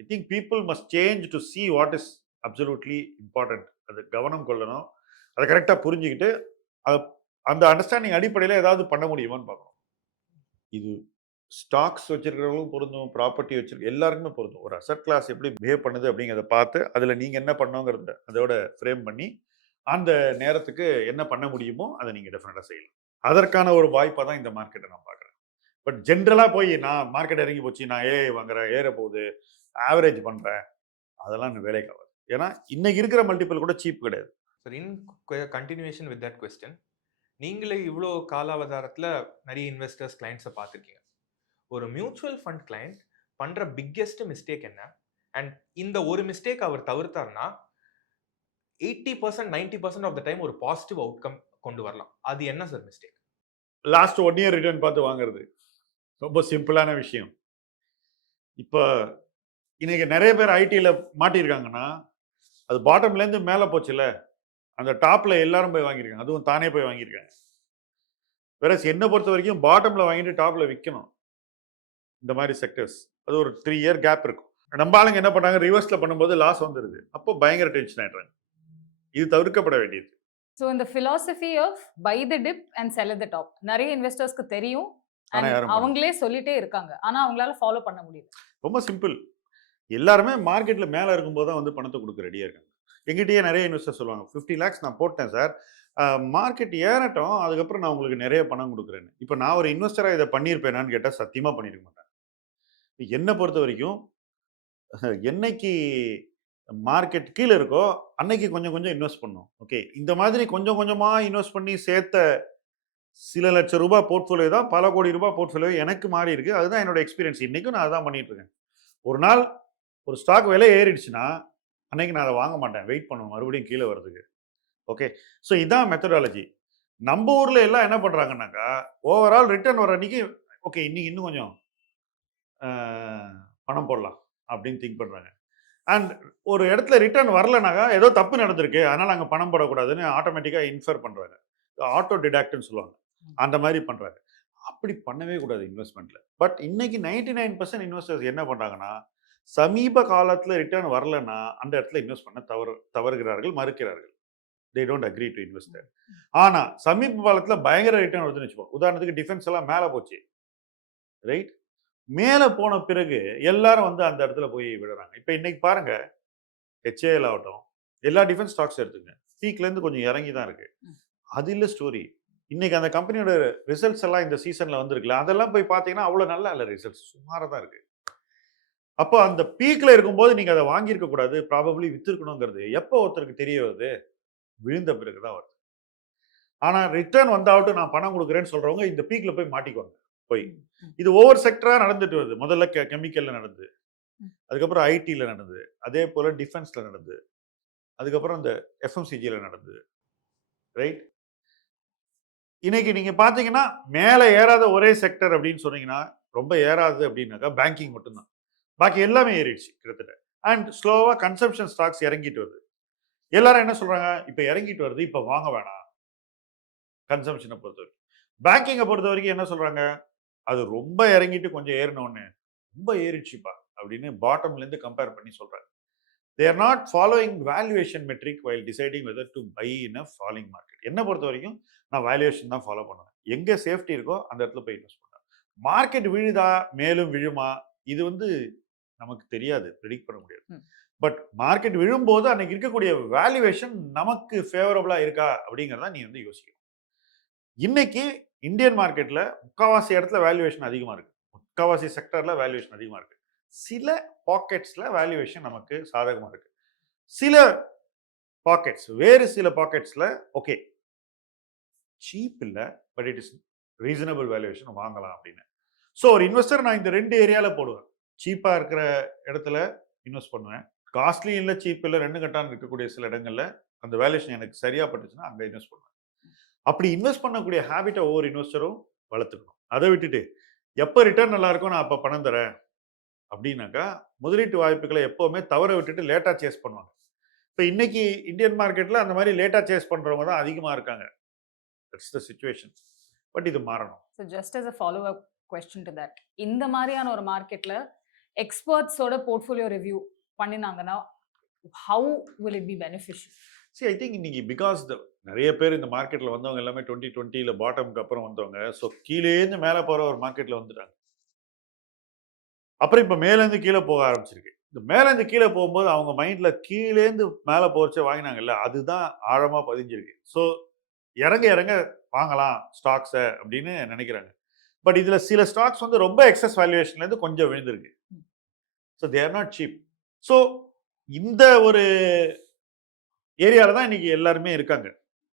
I think people must change to see what is absolutely important. அது கவனம் கொள்ளணும். அதை கரெக்டாக புரிஞ்சுக்கிட்டு அந்த அண்டர்ஸ்டாண்டிங் அடிப்படையில் ஏதாவது பண்ண முடியுமான்னு பார்க்கணும். இது ஸ்டாக்ஸ் வச்சிருக்கிறவங்களும் பொருந்தும், ப்ராப்பர்ட்டி வச்சிருக்க எல்லாருக்குமே பொருந்தும். ஒரு அசட் கிளாஸ் எப்படி பிஹேவ் பண்ணுது அப்படிங்கிறத பார்த்து அதில் நீங்கள் என்ன பண்ணோங்கிறத அதோட ஃப்ரேம் பண்ணி அந்த நேரத்துக்கு என்ன பண்ண முடியுமோ அதை நீங்கள் டெஃபினட்டாக செய்யலாம். அதற்கான ஒரு வாய்ப்பாக தான் இந்த மார்க்கெட்டை நான் பார்க்குறேன். பட் ஜென்ரலாக போய் நான் மார்க்கெட் இறங்கி போச்சு, நான் வாங்குறேன், ஏற போகுது, ஆவரேஜ் பண்ணுறேன், அதெல்லாம் இன்னும் வேலைக்கு ஆகாது. ஏன்னா இன்னைக்கு இருக்கிற மல்டிபிள் கூட சீப் கிடையாது. Sir, in continuation with that question, நீங்களே இவ்வளோ காலாவதாரத்தில் நிறைய இன்வெஸ்டர்ஸ் கிளைண்ட்ஸை பார்த்துருக்கீங்க. ஒரு மியூச்சுவல் ஃபண்ட் கிளைண்ட் பண்ணுற பிக்கெஸ்ட் மிஸ்டேக் என்ன? அண்ட் இந்த ஒரு மிஸ்டேக் அவர் தவிர்த்தார்னா 80% 90% ஆஃப் த டைம் ஒரு பாசிட்டிவ் அவுட்கம் கொண்டு வரலாம். அது என்ன sir mistake? Last 1 year return பார்த்து வாங்குறது ரொம்ப சிம்பிளான விஷயம். இப்போ இன்னைக்கு நிறைய பேர் ஐடியில் மாட்டியிருக்காங்கன்னா, அது பாட்டம்லேருந்து மேலே போச்சுல, அந்த டாப்ல எல்லாரும் போய் வாங்கியிருக்காங்க. அதுவும் தானே போய் வாங்கியிருக்காங்க. வேற என்னை பொறுத்த வரைக்கும் பாட்டம்ல வாங்கிட்டு டாப்ல விற்கணும். இந்த மாதிரி செக்டர்ஸ் அது ஒரு 3 year கேப் இருக்கும். நம்ம ஆளுங்க என்ன பண்ணாங்க, ரிவர்ஸ்ல பண்ணும்போது லாஸ் வந்துடுது. அப்போ பயங்கர டென்ஷன் ஆயிடுறாங்க. இது தவிர்க்கப்பட வேண்டியது. ஸோ இந்த philosophy of buy the dip and sell at the top நிறைய இன்வெஸ்டர்ஸ்க்கு தெரியும். ஆனா யாரும் பண்ண அவங்களே சொல்லிட்டே இருக்காங்க. ஆனா அவங்களால ஃபாலோ பண்ண முடியல. ரொம்ப சிம்பிள். எல்லாருமே மார்க்கெட்ல மேல இருக்கும்போது தான் வந்து பணத்தை கொடுக்க ரெடியா இருக்காங்க. எங்கிட்டயே நிறைய இன்வெஸ்டர் சொல்லுவாங்க, 50 lakhs நான் போட்டேன் சார், மார்க்கெட் ஏறட்டும், அதுக்கப்புறம் நான் உங்களுக்கு நிறைய பணம் கொடுக்குறேன்னு. இப்போ நான் ஒரு இன்வெஸ்டரா இதை பண்ணியிருப்பேனான்னு கேட்டால் சத்தியமா பண்ணியிருக்க மாட்டேன். என்னை பொறுத்த வரைக்கும் என்னைக்கு மார்க்கெட் கீழே இருக்கோ அன்னைக்கு கொஞ்சம் கொஞ்சம் இன்வெஸ்ட் பண்ணும். ஓகே, இந்த மாதிரி கொஞ்சம் கொஞ்சமாக இன்வெஸ்ட் பண்ணி சேர்த்த சில லட்சம் ரூபாய் போர்ட்ஃபோலியோ தான் பல கோடி ரூபாய் போர்ட்ஃபோலியோ எனக்கு மாறி இருக்கு. அதுதான் என்னோட எக்ஸ்பீரியன்ஸ். இன்னைக்கும் நான் அதான் பண்ணிட்டு இருக்கேன். ஒரு நாள் ஒரு ஸ்டாக் விலை ஏறிடுச்சுன்னா அன்னைக்கு நான் அதை வாங்க மாட்டேன், வெயிட் பண்ணுவேன் மறுபடியும் கீழே வர்றதுக்கு. ஓகே, ஸோ இதான் மெத்தடாலஜி. நம்ம ஊர்ல எல்லாம் என்ன பண்றாங்கன்னாக்கா, ஓவரால் ரிட்டர்ன் வர அன்னைக்கு ஓகே இன்னைக்கு இன்னும் கொஞ்சம் பணம் போடலாம் அப்படின்னு திங்க் பண்றாங்க. அண்ட் ஒரு இடத்துல ரிட்டர்ன் வரலனாக்கா ஏதோ தப்பு நடந்திருக்கு, அதனால அங்கே பணம் போடக்கூடாதுன்னு ஆட்டோமேட்டிக்காக இன்ஃபர் பண்றாங்க. ஆட்டோ டிடாக்ட்னு சொல்லுவாங்க. அந்த மாதிரி பண்றாங்க. அப்படி பண்ணவே கூடாது இன்வெஸ்ட்மெண்ட்ல. பட் இன்னைக்கு 99% இன்வெஸ்டர்ஸ் என்ன பண்றாங்கன்னா, சமீப காலத்துல ரிட்டர்ன் வரலன்னா அந்த இடத்துல இன்வெஸ்ட் பண்ண தவறுகிறார்கள், மறுக்கிறார்கள். they don't agree to invest there. ஆனா சமீப காலத்துல பயங்கர ரிட்டர்ன் வருதுன்னு வச்சுப்போம். உதாரணத்துக்கு டிஃபென்ஸ் எல்லாம் மேல போச்சு, ரைட்? மேல போன பிறகு எல்லாரும் வந்து அந்த இடத்துல போய் விடுறாங்க. இப்ப இன்னைக்கு பாருங்க, HAL ஆகட்டும், எல்லா டிஃபென்ஸ் ஸ்டாக்ஸ் எடுத்துங்க, பீக்ல இருந்து கொஞ்சம் இறங்கி தான் இருக்கு. அது இல்ல ஸ்டோரி. இன்னைக்கு அந்த கம்பெனியோட ரிசல்ட்ஸ் எல்லாம் இந்த சீசன்ல வந்திருக்குல்ல, அதெல்லாம் போய் பார்த்தீங்கன்னா அவ்வளவு நல்லா இல்லை, ரிசல்ட்ஸ் சுமாரா தான் இருக்கு. அப்போ அந்த பீக்ல இருக்கும்போது நீங்க அதை வாங்கியிருக்க கூடாது, ப்ராபபிளி வித்திருக்கணுங்கிறது எப்போ ஒருத்தருக்கு தெரிய வருது, விழுந்த பிறகுதான் வருது. ஆனா ரிட்டர்ன் வந்தாவட்டும் நான் பணம் கொடுக்குறேன்னு சொல்றவங்க இந்த பீக்ல போய் மாட்டிக்குவாங்க. போய் இது ஒவ்வொரு செக்டரா நடந்துட்டு வருது. முதல்ல கெமிக்கல்ல நடந்தது, அதுக்கப்புறம் ஐடியில் நடந்தது, அதே போல் டிஃபென்ஸில் நடந்தது, அதுக்கப்புறம் இந்த எஃப்எம்சிஜியில் நடந்தது, ரைட்? இன்னைக்கு நீங்கள் பார்த்தீங்கன்னா மேலே ஏறாத ஒரே செக்டர் அப்படின்னு சொன்னீங்கன்னா, ரொம்ப ஏறாது அப்படின்னாக்கா பேங்கிங் மட்டும்தான். பாக்கி எல்லாமே ஏறிடுச்சு கிட்டத்தட்ட. அண்ட் ஸ்லோவாக கன்சம்ஷன் ஸ்டாக்ஸ் இறங்கிட்டு வருது. எல்லாரும் என்ன சொல்கிறாங்க, இப்போ இறங்கிட்டு வருது, இப்போ வாங்க வேணாம் கன்சம்ஷனை பொறுத்த வரைக்கும். பேங்கிங்கை பொறுத்த வரைக்கும் என்ன சொல்கிறாங்க, அது ரொம்ப இறங்கிட்டு கொஞ்சம் ஏறினோன்னு ரொம்ப ஏறிடுச்சுப்பா அப்படின்னு பாட்டம்லேருந்து கம்பேர் பண்ணி சொல்கிறாங்க. They are not following valuation metric while deciding whether to buy in a falling market. என்னை பொறுத்த வரைக்கும் நான் வேல்யூவேஷன் தான் ஃபாலோ பண்ணுவேன். எங்கே சேஃப்டி இருக்கோ அந்த இடத்துல போய் இன்வெஸ்ட் பண்ணுவேன். மார்க்கெட் விழுதா மேலும் விழுமா இது வந்து நமக்கு தெரியாது, ப்ரெடிக்ட் பண்ண முடியாது. பட் மார்க்கெட் விழும்போது அன்னைக்கு இருக்கக்கூடிய வேல்யூவேஷன் நமக்கு ஃபேவரபிளா இருக்கா அப்படிங்கிறத நீ வந்து யோசிக்கணும். இன்னைக்கு இந்தியன் மார்க்கெட்ல முக்காவாசி இடத்துல வேல்யூவேஷன் அதிகமா இருக்கு, முக்காவாசி செக்டர்ல வேல்யூவேஷன் அதிகமா இருக்கு. சில பாக்கெட்ஸ்ல வேல்யூவேஷன் நமக்கு சாதகமா இருக்கு. சில பாக்கெட்ஸ், வேறு சில பாக்கெட்ஸ்ல ஓகே சீப் இல்லை, but it is reasonable valuation வாங்கலாம் அப்படின்னு. ஸோ ஒரு இன்வெஸ்டர் நான் இந்த ரெண்டு ஏரியாவில் போடுவேன். சீப்பாக இருக்கிற இடத்துல இன்வெஸ்ட் பண்ணுவேன், காஸ்ட்லி இல்லை சீப் இல்லை ரெண்டு கட்டான இருக்கக்கூடிய சில இடங்களில் அந்த வேல்யூஷன் எனக்கு சரியாக பட்டுச்சுன்னா அங்கே இன்வெஸ்ட் பண்ணுவேன். அப்படி இன்வெஸ்ட் பண்ணக்கூடிய ஹேபிட்டை ஒவ்வொரு இன்வெஸ்டரும் வளர்த்துக்கணும். அதை விட்டுட்டு எப்போ ரிட்டர்ன் நல்லா இருக்கும் நான் அப்போ பணம் தரேன் அப்படின்னாக்கா முதலீட்டு வாய்ப்புகளை எப்போவுமே தவற விட்டுட்டு லேட்டாக சேஸ் பண்ணுவாங்க. இப்போ இன்னைக்கு இந்தியன் மார்க்கெட்டில் அந்த மாதிரி லேட்டாக சேஸ் பண்ணுறவங்க தான் அதிகமாக இருக்காங்க. That's the situation. பட் இது மாறணும். So just as a follow up question to that, இந்த மாதிரியான ஒரு மார்க்கெட்டில் எக்ஸ்பர்ட்ஸோட போர்ட்ஃபோலியோ ரிவ்யூ பண்ணினாங்கன்னா how will it be beneficial? See, I think இன்னைக்கு பிகாஸ் நிறைய பேர் இந்த மார்க்கெட்டில் வந்தவங்க எல்லாமே 2020 பாட்டமுக்கு அப்புறம் வந்தவங்க. ஸோ கீழேருந்து மேலே போகிற ஒரு மார்க்கெட்டில் வந்துட்டாங்க. அப்புறம் இப்போ மேலேருந்து கீழே போக ஆரம்பிச்சிருக்கு. இந்த மேலேருந்து கீழே போகும்போது அவங்க மைண்டில் கீழேருந்து மேலே போகிறச்சே வாங்கினாங்கல்ல, அதுதான் ஆழமாக பதிஞ்சிருக்கு. ஸோ இறங்க இறங்க வாங்கலாம் ஸ்டாக்ஸை அப்படின்னு நினைக்கிறாங்க. பட் இதில் சில ஸ்டாக்ஸ் வந்து ரொம்ப எக்ஸஸ் வேல்யூவேஷன்லேருந்து கொஞ்சம் விழுந்திருக்கு. So they are not cheap. So இந்த ஒரு ஏரியாவில் தான் இன்னைக்கு எல்லாருமே இருக்காங்க,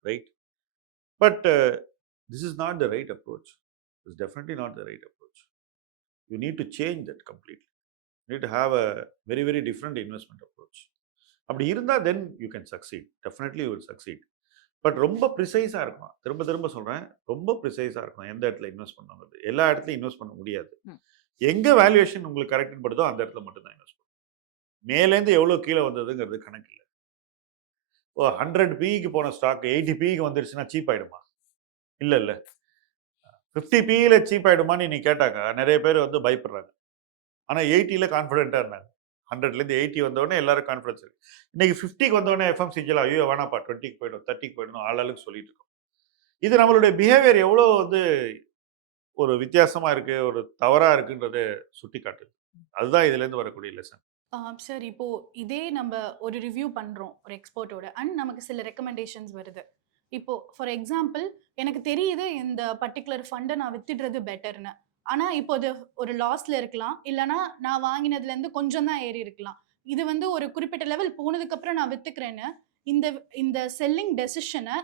right? But this is not the right approach. It's definitely not the right approach. You need to change that completely. You need to have a very very different investment approach. அப்படி இருந்தால் then you can succeed. Definitely you will succeed. But ரொம்ப ப்ரிசைஸாக இருக்கணும். திரும்ப திரும்ப சொல்கிறேன், ரொம்ப ப்ரிசைஸாக இருக்கணும் எந்த இடத்துல இன்வெஸ்ட் பண்ணுறது. எல்லா இடத்துலையும் இன்வெஸ்ட் பண்ண முடியாது. எங்கே வேல்யூவேஷன் உங்களுக்கு கரெக்ட் படுதோ அந்த இடத்துல மட்டும்தான் இன்வெஸ்ட் பண்ணணும். மேலேருந்து எவ்வளோ கீழே வந்ததுங்கிறது கணக்கு இல்லை. 100 பிக்கு போன ஸ்டாக் 80 பிக்கு வந்துருச்சுன்னா சீப் ஆகிடுமா? இல்லை இல்லை. 50 பியில் சீப் ஆகிடுமான்னு நீ கேட்டாக்கா நிறைய பேர் வந்து பயப்படுறாங்க. ஆனால் 80ல் கான்ஃபிடென்ட்டாக இருந்தாங்க. 100லேருந்து 80 வந்தோடனே எல்லாரும் கான்ஃபிடன்ஸ் இருக்கு. இன்னைக்கு 50க்கு வந்தோடனே எஃப்எம்சிஜியில் ஐயோ வேணாப்பா 20க்கு போயிடும் 30க்கு போயிடணும் ஆளாளுக்கு சொல்லிட்டு இருக்கோம். இது நம்மளுடைய பிஹேவியர் எவ்வளோ வந்து ஒரு வித்தியாசமாக இருக்குது, ஒரு தவறாக இருக்குன்றதை சுட்டி காட்டுது. அதுதான் இதுலேருந்து வரக்கூடிய லெசன். சார் இப்போ இதே நம்ம ஒரு ரிவ்யூ பண்ணுறோம் ஒரு எக்ஸ்பர்ட்டோட, அண்ட் நமக்கு சில ரெக்கமெண்டேஷன்ஸ் வருது. இப்போ ஃபார் எக்ஸாம்பிள் எனக்கு தெரியுது இந்த பர்டிகுலர் ஃபண்டை நான் வித்துடுறது பெட்டர்னு, ஆனால் இப்போ அது ஒரு லாஸில் இருக்கலாம், இல்லைனா நான் வாங்கினதுலேருந்து கொஞ்சம் தான் ஏறி இருக்கலாம். இது வந்து ஒரு குறிப்பிட்ட லெவல் போனதுக்கப்புறம் நான் வித்துக்கிறேன்னு இந்த இந்த செல்லிங் டெசிஷனை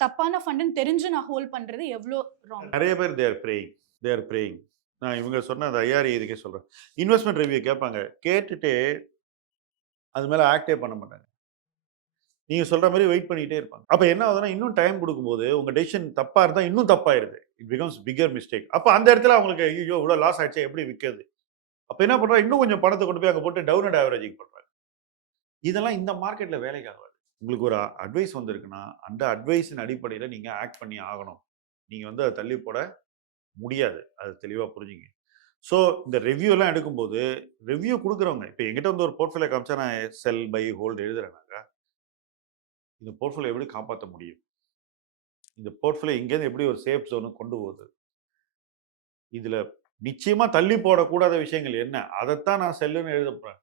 தப்பான ஃபண்டுன்னு தெரிஞ்சு நான் ஹோல்ட் பண்ணுறது எவ்வளோ ராங்? நிறைய பேர் தே ஆர் பிரேயிங். நான் இவங்க சொன்ன அந்த ஐஆர்இ இதுக்கே சொல்கிறேன். இன்வெஸ்ட்மெண்ட் ரிவ்யூ கேட்பாங்க, கேட்டுட்டு அது மேலே ஆக்டே பண்ண மாட்டாங்க. நீங்கள் சொல்கிற மாதிரி வெயிட் பண்ணிகிட்டே இருப்பாங்க. அப்போ என்ன ஆகுதுன்னா இன்னும் டைம் கொடுக்கும்போது உங்கள் டெசிஷன் தப்பாக இருந்தால் இன்னும் தப்பாயிருது. It becomes bigger mistake. அப்போ அந்த இடத்துல அவங்களுக்கு ஐயோ இவ்வளோ லாஸ் ஆயிடுச்சு எப்படி விற்கிறது? அப்போ என்ன பண்ணுறாங்க, இன்னும் கொஞ்சம் பணத்தை கொண்டு போய் அங்கே போட்டு டவுன் அண்ட் ஆவரேஜிங் பண்ணுறாங்க. இதெல்லாம் இந்த மார்க்கெட்டில் வேலைக்கு ஆகாது. உங்களுக்கு ஒரு அட்வைஸ் வந்திருக்குன்னா அந்த அட்வைஸின் அடிப்படையில் நீங்கள் ஆக்ட் பண்ணி ஆகணும். நீங்கள் வந்து அதை தள்ளி போட முடியாது. அது தெளிவாக புரிஞ்சுங்க. ஸோ இந்த ரிவ்யூலாம் எடுக்கும்போது ரிவ்யூ கொடுக்குறவங்க இப்போ எங்கிட்ட வந்து ஒரு போர்ட்ஃபோலியோ காமிச்சா நான் செல் பை ஹோல்டு எழுதுறேனாக்கா இந்த போர்ட்ஃபோலியோ எப்படி காப்பாற்ற முடியும்? இந்த போர்ட்ஃபோலியோ இங்கேருந்து எப்படி ஒரு சேஃப் ஜோனுக்கு கொண்டு போகுது? இதில் நிச்சயமாக தள்ளி போடக்கூடாத விஷயங்கள் என்ன, அதைத்தான் நான் செல்லுன்னு எழுத போகிறேன்.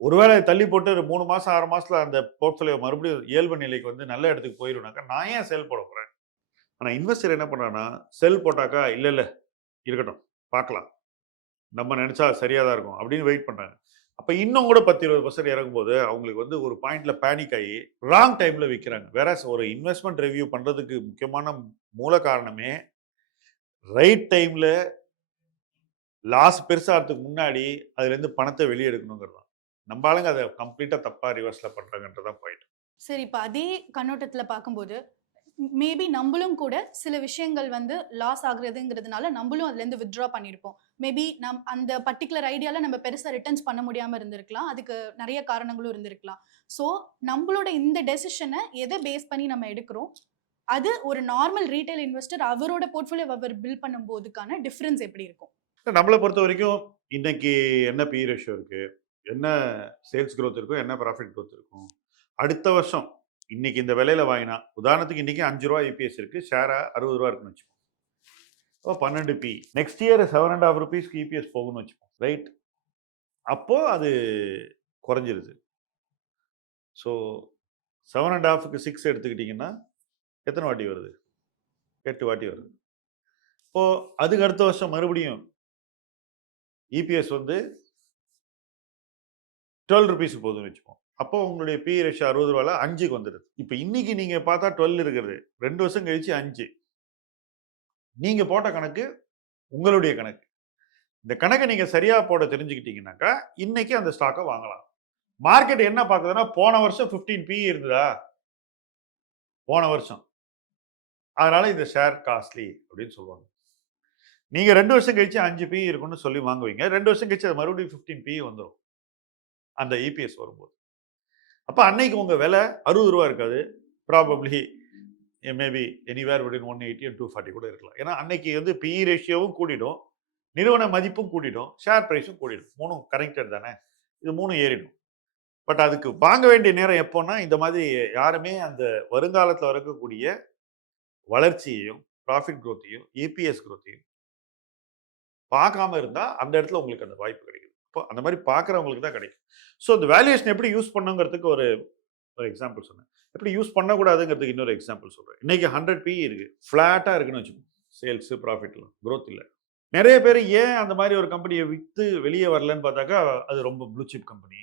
ஒருவேளை தள்ளி போட்டு ஒரு 3 மாதம் 6 மாதத்தில் அந்த போர்ட்ஃபோலியோ மறுபடியும் இயல்பு நிலைக்கு வந்து நல்ல இடத்துக்கு போயிடும்னாக்கா நான் ஏன் செல் போட போகிறேன்? ஆனால் இன்வெஸ்டர் என்ன பண்ணுறான்னா செல் போட்டாக்கா இல்லை இல்லை இருக்கட்டும் பார்க்கலாம், நம்ம நினச்சா சரியாக தான் இருக்கும் அப்படின்னு வெயிட் பண்ணுறாங்க. அப்போ இன்னும் கூட 10-20% இறங்கும்போது அவங்களுக்கு வந்து ஒரு பாயிண்டில் பேனிக் ஆகி ராங் டைமில் விற்கிறாங்க. வேற ஒரு இன்வெஸ்ட்மெண்ட் ரிவ்யூ பண்ணுறதுக்கு முக்கியமான மூல காரணமே ரைட் டைமில் லாஸ் பெருசாகிறதுக்கு முன்னாடி அதுலேருந்து பணத்தை வெளியே எடுக்கணுங்கிறது தான். நம்ம ஆளுங்க அதை கம்ப்ளீட்டாக தப்பாக ரிவர்ஸில் பண்ணுறாங்கன்றதான் பாயிண்ட். சரி, இப்போ அதே கண்ணோட்டத்தில் பார்க்கும்போது மேபி நம்மளும் கூட சில விஷயங்கள் வந்து லாஸ் ஆகுறதுங்கிறதுனால நம்மளும் அதுலேருந்து வித்ட்ரா பண்ணியிருப்போம். மேபி அந்த பர்டிகுலர் ஐடியாவில் நம்ம பெருசாக ரிட்டர்ன்ஸ் பண்ண முடியாமல் இருந்திருக்கலாம். அதுக்கு நிறைய காரணங்களும் இருந்திருக்கலாம். ஸோ நம்மளோட இந்த டெசிஷனை எதை பேஸ் பண்ணி நம்ம எடுக்கிறோம், அது ஒரு நார்மல் ரீட்டைல் இன்வெஸ்டர் அவரோட போர்ட்ஃபோலியோ அவர் பில்ட் பண்ணும்போதுக்கான டிஃப்ரென்ஸ் எப்படி இருக்கும்? நம்மளை பொறுத்த வரைக்கும் இன்னைக்கு என்ன பி ரேஷியோ இருக்கு, என்ன சேல்ஸ் growth இருக்கும், என்ன ப்ராஃபிட் growth இருக்கும், அடுத்த வருஷம் இன்னைக்கு இந்த விலையில வாங்கினா உதாரணத்துக்கு இன்னைக்கு 5 ரூபா இபிஎஸ் இருக்கு, ஷேரா 60 ரூபா இருக்குன்னு வச்சுப்போம். அப்போ 12 பி, நெக்ஸ்ட் இயர் 7.5 ருபீஸ்க்கு இபிஎஸ் போகும்னு வச்சுப்போம், ரைட்? அப்போ அது குறைஞ்சிருது. ஸோ 7.5க்கு 6 எடுத்துக்கிட்டிங்கன்னா எத்தனை வாட்டி வருது? 8 வாட்டி வருது. இப்போ அதுக்கு அடுத்த வருஷம் மறுபடியும் இபிஎஸ் வந்து 12 ருபீஸ்க்கு போகுதுன்னு வச்சுப்போம். அப்போ உங்களுடைய பி ரேஷியோ 60 ரூபால 5க்கு வந்துடுது. இப்போ இன்னைக்கு நீங்க பார்த்தா 12 இருக்கிறது, 2 வருஷம் கழிச்சு 5. நீங்க போட்ட கணக்கு உங்களுடைய கணக்கு. இந்த கணக்கை நீங்க சரியா போட தெரிஞ்சுக்கிட்டீங்கன்னாக்கா இன்னைக்கு அந்த ஸ்டாக்கை வாங்கலாம். மார்க்கெட் என்ன பார்க்குதுன்னா போன வருஷம் 15 பி இருந்ததா, போன வருஷம், அதனால இந்த ஷேர் காஸ்ட்லி அப்படின்னு சொல்லுவாங்க. நீங்க 2 வருஷம் கழிச்சு 5 பி இருக்குன்னு சொல்லி வாங்குவீங்க. 2 வருஷம் கழிச்சு அது மறுபடியும் 15 பி வந்துடும் அந்த இபிஎஸ் வரும்போது. அப்போ அன்னைக்கு உங்க விலை 60 ரூபா இருக்காது, probably maybe anywhere between 180 and 240 கூட இருக்கலாம். ஏன்னா அன்னைக்கு வந்து பி ரேஷியோவும் கூடிடும், நிறுவன மதிப்பும் கூடிடும், ஷேர் பிரைஸும் கூடிடும். மூணும் கனெக்டட் தானே, இது மூணும் ஏறிடும். பட் அதுக்கு வாங்க வேண்டிய நேரம் எப்போன்னா இந்த மாதிரி யாருமே அந்த வருங்காலத்தில் இருக்கக்கூடிய வளர்ச்சியையும் ப்ராஃபிட் growth-ஐயும் இபிஎஸ் growth-ஐயும் பார்க்காம இருந்தால் அந்த இடத்துல உங்களுக்கு அந்த வாய்ப்பு கிடைக்குது. இப்போ அந்த மாதிரி பார்க்குறவங்களுக்கு தான் கிடைக்கும். ஸோ இந்த வேல்யூவேஷன் எப்படி யூஸ் பண்ணுங்கிறதுக்கு ஒரு எக்ஸாம்பிள் சொன்னேன். எப்படி யூஸ் பண்ணக்கூடாதுங்கிறதுக்கு இன்னொரு எக்ஸாம்பிள் சொல்கிறேன். இன்னைக்கு 100 பி இருக்கு, ஃப்ளாட்டாக இருக்குன்னு வச்சுக்கோங்க, சேல்ஸு ப்ராஃபிட்லாம் growth இல்லை. நிறைய பேர் ஏன் அந்த மாதிரி ஒரு கம்பெனியை விற்று வெளியே வரலன்னு பார்த்தாக்கா அது ரொம்ப ப்ளூ சிப் கம்பெனி,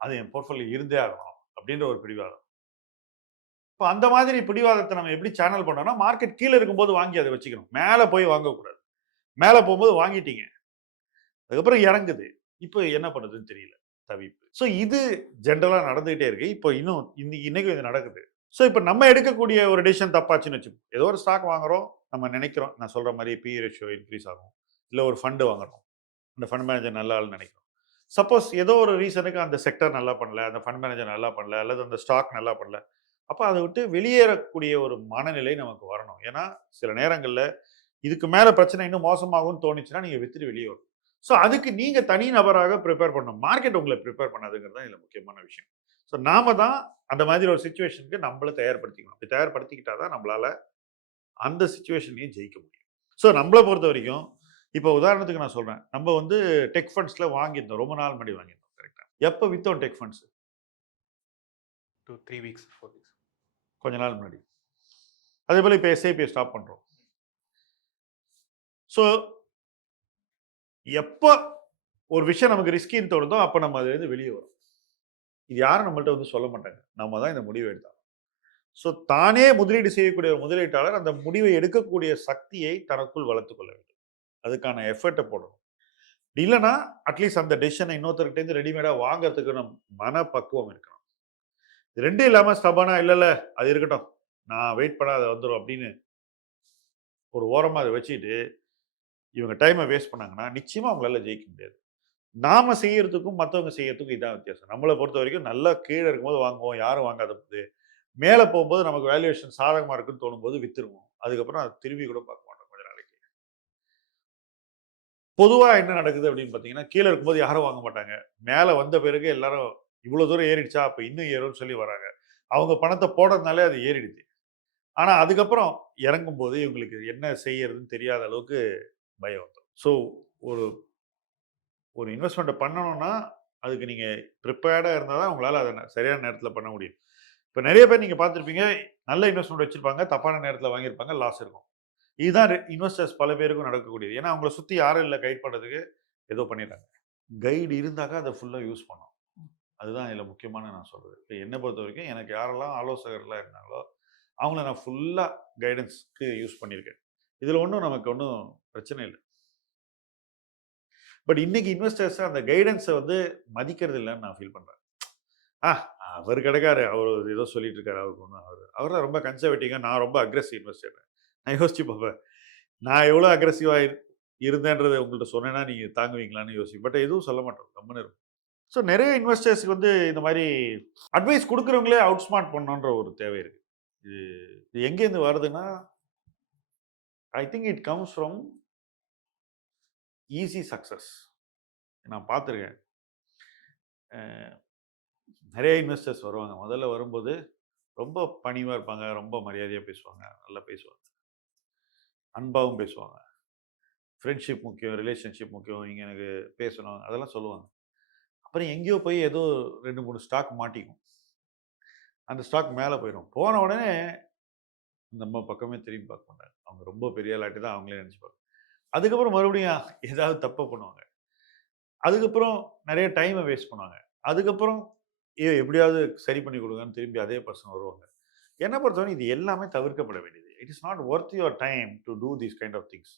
அது என் போர்ட்ஃபோலியோ இருந்தே ஆகணும் அப்படின்ற ஒரு பிடிவாதம். இப்போ அந்த மாதிரி பிடிவாதத்தை நம்ம எப்படி சேனல் பண்ணோம்னா, மார்க்கெட் கீழே இருக்கும்போது வாங்கி அதை வச்சுக்கணும், மேலே போய் வாங்கக்கூடாது. மேலே போகும்போது வாங்கிட்டீங்க, அதுக்கப்புறம் இறங்குது, இப்போ என்ன பண்ணுறதுன்னு தெரியல, தவிப்பு. ஸோ இது ஜென்ரலாக நடந்துகிட்டே இருக்கு. இப்போ இன்னும் இன்னைக்கும் இது நடக்குது. ஸோ இப்போ நம்ம எடுக்கக்கூடிய ஒரு டிசிஷன் தப்பாச்சுன்னு வச்சுப்போம். ஏதோ ஒரு ஸ்டாக் வாங்குறோம், நம்ம நினைக்கிறோம், நான் சொல்கிற மாதிரி பி ரேஷியோ இன்க்ரீஸ் ஆகும், இல்லை ஒரு ஃபண்டு வாங்குறோம், அந்த ஃபண்ட் மேனேஜர் நல்லா நினைக்கிறோம். சப்போஸ் ஏதோ ஒரு ரீசனுக்கு அந்த செக்டர் நல்லா பண்ணல, அந்த ஃபண்ட் மேனேஜர் நல்லா பண்ணல, அல்லது அந்த ஸ்டாக் நல்லா பண்ணல, அப்போ அதை விட்டு வெளியேறக்கூடிய ஒரு மனநிலை நமக்கு வரணும். ஏன்னா சில நேரங்களில் இதுக்கு மேலே பிரச்சனை இன்னும் மோசமாகும்னு தோணுச்சுன்னா நீங்கள் வித்துட்டு வெளியே வரும். ஸோ அதுக்கு நீங்கள் தனி நபராக ப்ரிப்பேர் பண்ணணும், மார்க்கெட் உங்களை ப்ரிப்பேர் பண்ணாதுங்கிறது தான் இதில் முக்கியமான விஷயம். ஸோ நாம தான் அந்த மாதிரி ஒரு சுச்சுவேஷனுக்கு நம்மளை தயார்படுத்திக்கணும். அப்படி தயார்படுத்திக்கிட்டா தான் நம்மளால அந்த சுச்சுவேஷனையும் ஜெயிக்க முடியும். ஸோ நம்மளை பொறுத்த வரைக்கும் இப்போ உதாரணத்துக்கு நான் சொல்கிறேன், நம்ம வந்து டெக் ஃபண்ட்ஸில் வாங்கியிருந்தோம், ரொம்ப நாள் முன்னாடி வாங்கியிருந்தோம். கரெக்டாக எப்போ வித்தோம் டெக் ஃபண்ட்ஸ்? 2-3 weeks, 4 weeks. கொஞ்ச நாள் முன்னாடி. அதே போல் இப்போ எஸ்ஐபியை ஸ்டாப் பண்ணுறோம். ஸோ எப்போ ஒரு விஷயம் நமக்கு ரிஸ்கின்னு தோணுதோ அப்போ நம்ம அதுலேருந்து வெளியே வரும். இது யாரும் நம்மள்ட்ட வந்து சொல்ல மாட்டாங்க, நம்ம தான் இந்த முடிவை எடுத்தாங்க. ஸோ தானே முதலீடு செய்யக்கூடிய ஒரு முதலீட்டாளர் அந்த முடிவை எடுக்கக்கூடிய சக்தியை தனக்குள் வளர்த்துக் கொள்ள வேண்டும், அதுக்கான எஃபர்ட்டை போடணும். இல்லைன்னா அட்லீஸ்ட் அந்த டெசிஷனை இன்னொருத்தர்கிட்டேருந்து ரெடிமேடாக வாங்குறதுக்கு நம்ம மனப்பக்குவம் இருக்கணும். இது ரெண்டும் இல்லாமல் ஸ்டபானா இல்லை அது இருக்கட்டும், நான் வெயிட் பண்ணாத வந்துடும் அப்படின்னு ஒரு ஓரமாக அதை வச்சுட்டு இவங்க டைமை வேஸ்ட் பண்ணாங்கன்னா நிச்சயமாக அவங்களால ஜெயிக்க முடியாது. நாம செய்யறதுக்கும் மற்றவங்க செய்யறதுக்கும் இதான் வித்தியாசம். நம்மளை பொறுத்த வரைக்கும் நல்லா கீழே இருக்கும்போது வாங்குவோம், யாரும் வாங்காத போது, மேலே போகும்போது நமக்கு வேல்யூவேஷன் சாதகமாக இருக்குன்னு தோணும் போது வித்துருவோம். அதுக்கப்புறம் அதை திரும்பி கூட பார்க்க மாட்டோம் கொஞ்ச நாளைக்கு. பொதுவாக என்ன நடக்குது அப்படின்னு பார்த்தீங்கன்னா, கீழே இருக்கும்போது யாரும் வாங்க மாட்டாங்க, மேலே வந்த பிறகு எல்லாரும் இவ்வளோ தூரம் ஏறிடுச்சா அப்போ இன்னும் ஏறும்னு சொல்லி வராங்க. அவங்க பணத்தை போடுறதுனாலே அது ஏறிடுது. ஆனால் அதுக்கப்புறம் இறங்கும் போது இவங்களுக்கு என்ன செய்யறதுன்னு தெரியாத அளவுக்கு பயம் வந்துடும். ஸோ ஒரு இன்வெஸ்ட்மெண்ட்டை பண்ணணும்னா அதுக்கு நீங்கள் ப்ரிப்பேர்டாக இருந்தால் தான் உங்களால் அதை சரியான நேரத்தில் பண்ண முடியும். இப்போ நிறைய பேர் நீங்கள் பார்த்துருப்பீங்க, நல்ல இன்வெஸ்ட்மெண்ட் வச்சுருப்பாங்க, தப்பான நேரத்தில் வாங்கியிருப்பாங்க, லாஸ் இருக்கும். இதுதான் இன்வெஸ்டர்ஸ் பல பேருக்கும் நடக்கக்கூடியது. ஏன்னா அவங்கள சுற்றி யாரும் இல்லை கைட் பண்ணுறதுக்கு, ஏதோ பண்ணிடுறாங்க. கைடு இருந்தாக்கா அதை ஃபுல்லாக யூஸ் பண்ணணும். அதுதான் இதில் முக்கியமான நான் சொல்கிறது. இப்போ என்னை பொறுத்த வரைக்கும் எனக்கு யாரெல்லாம் ஆலோசகர்லாம் இருந்தாங்களோ அவங்கள நான் ஃபுல்லாக கைடன்ஸ்க்கு யூஸ் பண்ணியிருக்கேன். இதில் ஒன்றும் நமக்கு ஒன்றும் பிரச்சனை இல்லை. பட் இன்னைக்கு இன்வெஸ்டர்ஸ் அந்த கைடன்ஸை வந்து மதிக்கிறது இல்லைன்னு நான் ஃபீல் பண்ணுறேன். அவர் கிடைக்காரு, அவர் ஏதோ சொல்லிட்டு இருக்காரு, அவருக்கு ஒன்றும் அவர் தான் ரொம்ப கன்சர்வேட்டிவாக, நான் ரொம்ப அக்ரெசிவ் இன்வெஸ்டர். நான் யோசிச்சு பார்ப்பேன், நான் எவ்வளோ அக்ரெசிவாக இருந்தேன்றதை உங்கள்கிட்ட சொன்னேன்னா நீங்கள் தாங்குவீங்களான்னு யோசிப்பேன். பட் எதுவும் சொல்ல மாட்டோம், கம்முன்னு இருக்கும். ஸோ நிறைய இன்வெஸ்டர்ஸ்க்கு வந்து இந்த மாதிரி அட்வைஸ் கொடுக்குறவங்களே அவுட் ஸ்மார்ட் பண்ணணுன்ற ஒரு தேவை இருக்குது. இது எங்கேருந்து வருதுன்னா, I think it comes from easy success. நான் பார்த்துருக்கேன், நிறைய இன்வெஸ்டர்ஸ் வருவாங்க. முதல்ல வரும்போது ரொம்ப பணிவாக இருப்பாங்க, ரொம்ப மரியாதையாக பேசுவாங்க, நல்லா பேசுவாங்க, அன்பாகவும் பேசுவாங்க. ஃப்ரெண்ட்ஷிப் முக்கியம், ரிலேஷன்ஷிப் முக்கியம், நீங்கள் எனக்கு பேசணும், அதெல்லாம் சொல்லுவாங்க. அப்புறம் எங்கேயோ போய் ஏதோ 2-3 ஸ்டாக் மாட்டிக்கும். அந்த ஸ்டாக் மேலே போயிடும். போன உடனே நம்ம பக்கமே திரும்பி பார்க்க மாட்டாங்க. அவங்க ரொம்ப பெரிய ஆளாட்டி தான் அவங்களே நினச்சிப்பாங்க. அதுக்கப்புறம் மறுபடியும் ஏதாவது தப்பை பண்ணுவாங்க. அதுக்கப்புறம் நிறைய டைமை வேஸ்ட் பண்ணுவாங்க. அதுக்கப்புறம் எப்படியாவது சரி பண்ணி கொடுங்கன்னு திரும்பி அதே பர்சன் வருவாங்க. என்னை பொறுத்தவரை இது எல்லாமே தவிர்க்கப்பட வேண்டியது. It is not worth your time to do these kind of things.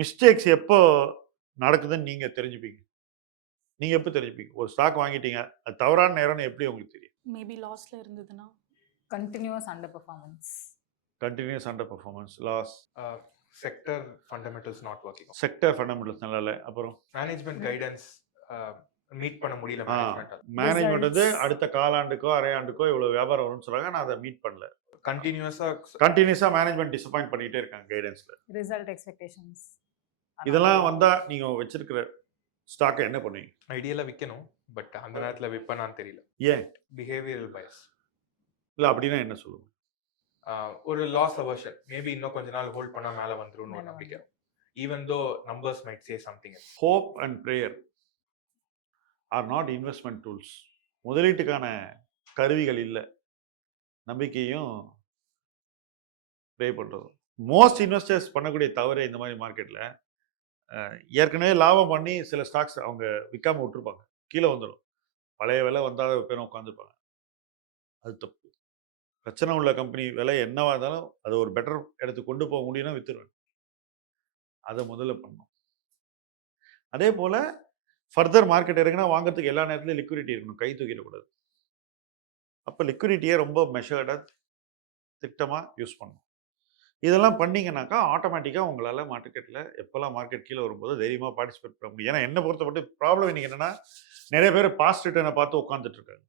Mistakes எப்போ நடக்குதுன்னு நீங்கள் தெரிஞ்சுப்பீங்க. நீங்கள் எப்போ தெரிஞ்சுப்பீங்க? ஒரு ஸ்டாக் வாங்கிட்டீங்க, அது தவறான நேரம்னு எப்படி உங்களுக்கு தெரியும்? மேபி லாஸ்ல இருந்ததுன்னா continues under performance. Continues under performance, loss, sector fundamentals not working, sector fundamentals நல்லா இல்லை, அப்புறம் மேனேஜ்மெண்ட் கைடன்ஸ் மீட் பண்ண முடியல. மேனேஜ்மெண்ட் வந்து அடுத்த காலாண்டுக்கோ அரையாண்டுக்கோ இவ்வளோ வியாபாரம் வரும்னு சொல்கிறாங்க, நான் அதை மீட் பண்ணல. கண்டினியூஸாக மேனேஜ்மெண்ட் டிசப்பாயிண்ட் பண்ணிகிட்டே இருக்காங்க கைடன்ஸில். ரிசல்ட் எக்ஸ்பெக்டேஷன்ஸ் இதெல்லாம் வந்தால் நீங்கள் வச்சிருக்கிற ஸ்டாக்கை என்ன பண்ணுவீங்க? ஐடியலாக விற்கணும், பட் அந்த நேரத்தில் விற்பனான்னு தெரியல. ஏன்? பிஹேவியரல் பயஸ். இல்லை அப்படின்னா என்ன சொல்லுங்க? ஒரு லாஸ் அவர்ஷன், மேபி இன்னும் கொஞ்ச நாள் ஹோல்ட் பண்ணால் மேலே வந்துடும் ஒரு நம்பிக்கை. Even though numbers might say something. Hope and prayer are not investment tools. முதலீட்டுக்கான கருவிகள் இல்லை, நம்பிக்கையும் ப்ரே பண்ணுறதும். மோஸ்ட் இன்வெஸ்டர்ஸ் பண்ணக்கூடிய தவறு இந்த மாதிரி மார்க்கெட்டில், ஏற்கனவே லாபம் பண்ணி சில ஸ்டாக்ஸ் அவங்க விற்காம விட்டுருப்பாங்க, கீழே வந்துடும், பழைய விலை வந்தால் பேர் உட்காந்துருப்பாங்க. அது தப்பு. பிரச்சனை உள்ள கம்பெனி விலை என்னவா இருந்தாலும் அதை ஒரு பெட்டர் இடத்துக்கு கொண்டு போக முடியும்னா விற்றுருவேன். அதை முதல்ல பண்ணணும். அதே போல் ஃபர்தர் மார்க்கெட் இருக்குன்னா வாங்கிறதுக்கு எல்லா நேரத்துலையும் லிக்விடிட்டி இருக்கணும், கை தூக்கிடக்கூடாது. அப்போ லிக்விடிட்டியை ரொம்ப மெஷர்டாக திட்டமாக யூஸ் பண்ணணும். இதெல்லாம் பண்ணிங்கனாக்கா ஆட்டோமேட்டிக்காக உங்களால் மார்க்கெட்டில் எப்போல்லாம் மார்க்கெட் கீழே வரும்போது தைரியமாக பார்ட்டிசிபேட் பண்ண முடியும். ஏன்னா என்னை பொறுத்தப்பட்டு ப்ராப்ளம் இன்றைக்கி என்னென்னா, நிறைய பேர் பாஸ்ட் ரிட்டர்னை பார்த்து உட்காந்துட்ருக்காங்க.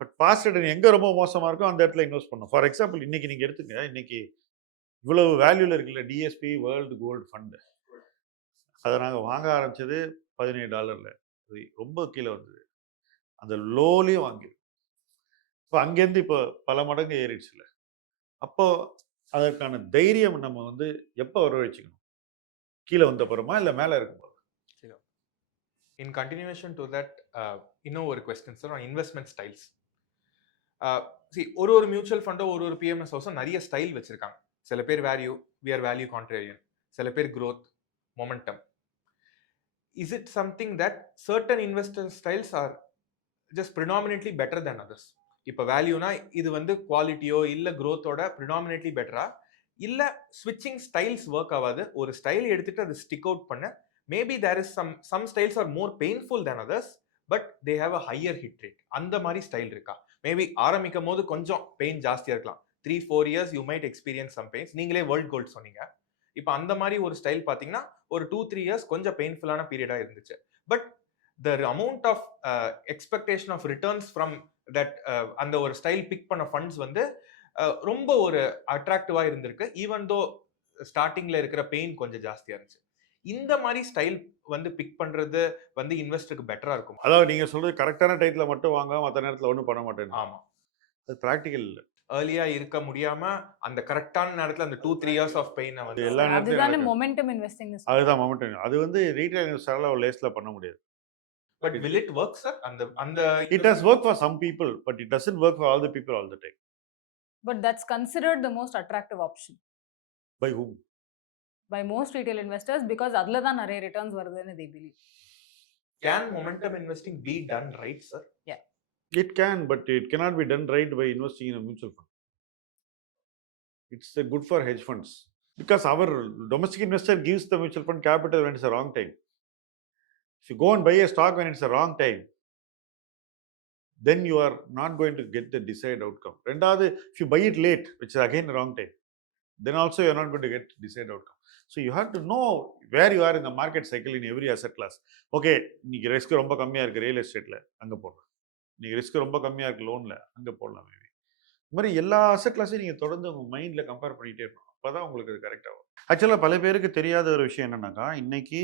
பட் பாஸ்ட் ரிட்டர்ன் எங்கே ரொம்ப மோசமாக இருக்கோ அந்த இடத்துல இன்வெஸ்ட் பண்ணணும். ஃபார் எக்ஸாம்பிள் இன்றைக்கி நீங்கள் எடுத்துங்க, இன்றைக்கி இவ்வளவு வேல்யூவில் இருக்குல்ல டிஎஸ்பி வேர்ல்டு கோல்டு ஃபண்டு, அதை நாங்கள் வாங்க ஆரம்பித்தது $17. ரொம்ப கீழே வந்தது, அந்த லோலையும் வாங்கிடும். இப்போ அங்கேருந்து இப்போ பல மடங்கு ஏறிடுச்சு இல்லை. அப்போது அதற்கான தைரியம் நம்ம வந்து எப்போ வரவழைச்சிக்கணும்? கீழே வந்த அப்புறமா இல்லை மேலே இருக்கும்போது? இன் கண்டினியூஷன் டு தட், இன்னும் ஒரு கொஸ்டின் சார், இன்வெஸ்ட்மெண்ட் ஸ்டைல்ஸ். ஒரு மியூச்சுவல் ஃபண்டோ ஒரு பிஎம்எஸ் ஹவுஸும் நிறைய ஸ்டைல் வச்சுருக்காங்க. சில பேர் value, we are value contrarian, சில பேர் growth, momentum. Is it something that certain investor styles are just predominantly better than others? இப்போ வேல்யூனா இது வந்து குவாலிட்டியோ இல்லை growthோட predominantly பெட்டரா, இல்லை ஸ்விட்சிங் ஸ்டைல்ஸ் ஒர்க் ஆகாது, ஒரு ஸ்டைல் எடுத்துட்டு அது ஸ்டிக் அவுட் பண்ண, maybe there is some styles are more painful than others but they have a higher hit rate, அந்த மாதிரி ஸ்டைல் இருக்கா? மேபி ஆரம்பிக்கும் போது கொஞ்சம் பெயின் ஜாஸ்தியாக இருக்கலாம், 3-4 years you might experience some pains. நீங்களே வேர்ல்ட் கோல்ட் சொன்னீங்க, இப்போ அந்த மாதிரி ஒரு ஸ்டைல் பார்த்தீங்கன்னா ஒரு 2-3 years கொஞ்சம் பெயின்ஃபுல்லான பீரியடாக இருந்துச்சு. But the amount of expectation of returns from that அந்த ஒரு ஸ்டைல் பிக் பண்ண ஃபண்ட்ஸ் வந்து ரொம்ப ஒரு அட்ராக்டிவாக இருந்திருக்கு, ஈவன் தோ ஸ்டார்டிங்கில் இருக்கிற பெயின் கொஞ்சம் ஜாஸ்தியாக இருந்துச்சு. இந்த மாதிரி ஸ்டைல் வந்து பிக் பண்ணுறது வந்து இன்வெஸ்டருக்கு பெட்டராக இருக்கும். அதாவது நீங்கள் சொல்கிறது கரெக்டான டைத்தில் மட்டும் வாங்க, மற்ற நேரத்தில் ஒன்றும் பண்ண மாட்டேன். ஆமாம், அது ப்ராக்டிக்கல் இல்லை. ஏர்லியாக இருக்க முடியாமல் அந்த கரெக்டான நேரத்தில் அந்த 2-3 years ஆஃப் பெயினை வந்து எல்லா அதுதானே நேரத்தையும் மொமெண்டம் இன்வெஸ்டிங். அதுதான் மொமெண்டம். அது வந்து ரீட்டைல் இன்வெஸ்டரால ஒரு லேஸில் பண்ண முடியாது. But will it work sir? அந்த It has worked for some people, but it doesn't work for all the people all the time. But that's considered the most attractive option By whom? by most retail investors because அதுல தான் நிறைய returns வருதுன்னு they believe. Can momentum investing be done right sir? It can, but it cannot be done right by investing in a mutual fund. It's good for hedge funds because our domestic investor gives the mutual fund capital when it's a wrong time. If you go and buy a stock when it's a wrong time, then you are not going to get the desired outcome. ரெண்டாவது, if you buy it late, which is again wrong time, then also you are not going to get desired outcome. So you have to know where you are in the market cycle in every asset class. Okay, இன்னைக்கு risk ரொம்ப கம்மியாக இருக்குது real எஸ்டேட்டில், அங்கே போடலாம். இன்னைக்கு risk ரொம்ப கம்மியாக இருக்குது லோனில், அங்கே போடலாம். மேபி இந்த மாதிரி எல்லா அசட் கிளாஸையும் நீங்கள் தொடர்ந்து உங்கள் மைண்டில் கம்பேர் பண்ணிகிட்டே இருக்கணும். அப்போ தான் உங்களுக்கு அது கரெக்டாக வரும். ஆக்சுவலாக பல பேருக்கு தெரியாத ஒரு விஷயம் என்னன்னாக்கா, இன்னைக்கு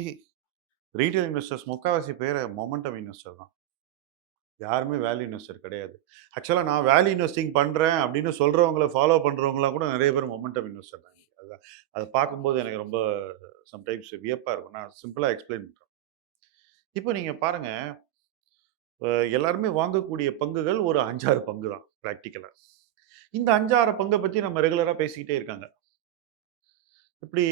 ரீட்டைல் இன்வெஸ்டர்ஸ் முக்கால்வாசி பேர் மொமெண்டம் இன்வெஸ்டர் தான். யாருமே வேல்யூ இன்வெஸ்டர் கிடையாது. ஆக்சுவலாக நான் வேல்யூ இன்வெஸ்டிங் பண்ணுறேன் அப்படின்னு சொல்கிறவங்கள ஃபாலோ பண்ணுறவங்களாம் கூட நிறைய பேர் மொமெண்டம் இன்வெஸ்டர் தான். அதுதான் அதை பார்க்கும்போது எனக்கு ரொம்ப சம்டைம்ஸ் வியப்பாக இருக்கும். நான் சிம்பிளாக எக்ஸ்பிளைன் பண்ணுறேன். இப்போ நீங்கள் பாருங்கள், எல்லாருமே வாங்கக்கூடிய பங்குகள் ஒரு 5-6 பங்கு தான் ப்ராக்டிக்கலாக. இந்த 5-6 பங்கை பற்றி நம்ம ரெகுலராக பேசிக்கிட்டே இருக்காங்க. இப்படி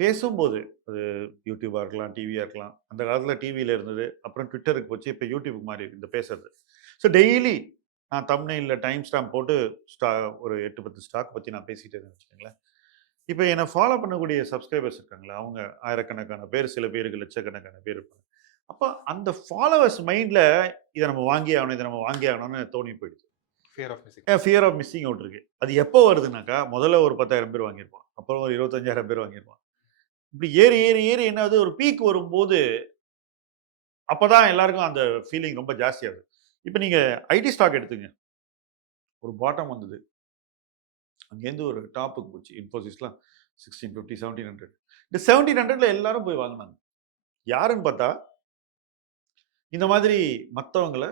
பேசும்போது அது யூடியூபாக இருக்கலாம், டிவியாக இருக்கலாம். அந்த காலத்தில் டிவியில் இருந்தது, அப்புறம் ட்விட்டருக்கு போச்சு, இப்போ யூடியூபுக்கு மாறி இருக்கு இந்த பேசுறது. ஸோ டெய்லி நான் தம்ப்நெயில்ல டைம் ஸ்டாம்ப் போட்டு ஒரு 8-10 ஸ்டாக் பற்றி நான் பேசிகிட்டே இருந்தேன் வச்சுக்கோங்களேன். இப்போ என்னை ஃபாலோ பண்ணக்கூடிய சப்ஸ்கிரைபர்ஸ் இருக்காங்களா, அவங்க ஆயிரக்கணக்கான பேர், சில பேருக்கு லட்சக்கணக்கான பேர் இருப்பாங்க. அப்போ அந்த ஃபாலோவர்ஸ் மைண்டில் இதை நம்ம வாங்கி ஆகணும், இதை நம்ம வாங்கி ஆகணும்னு தோணி போயிடுச்சு. ஃபியர் ஆஃப் மிஸ்ஸிங் அவுட் இருக்கு. அது எப்போ வருதுனாக்கா, முதல்ல ஒரு 10,000 பேர் வாங்கியிருப்பான், அப்புறம் ஒரு 25,000 பேர் வாங்கியிருப்பான். இப்படி ஏறி ஏறி ஏறி என்னது ஒரு பீக் வரும்போது அப்போதான் எல்லாருக்கும் அந்த ஃபீலிங் ரொம்ப ஜாஸ்தியாகுது. இப்போ நீங்கள் ஐடி ஸ்டாக் எடுத்துங்க, ஒரு பாட்டம் வந்தது, அங்கேருந்து ஒரு டாப்புக்கு போச்சு. இன்ஃபோசிஸ்லாம் 1650, 1700. இந்த 1700ல எல்லாரும் போய் வாங்கினாங்க. யாருன்னு பார்த்தா இந்த மாதிரி மற்றவங்களை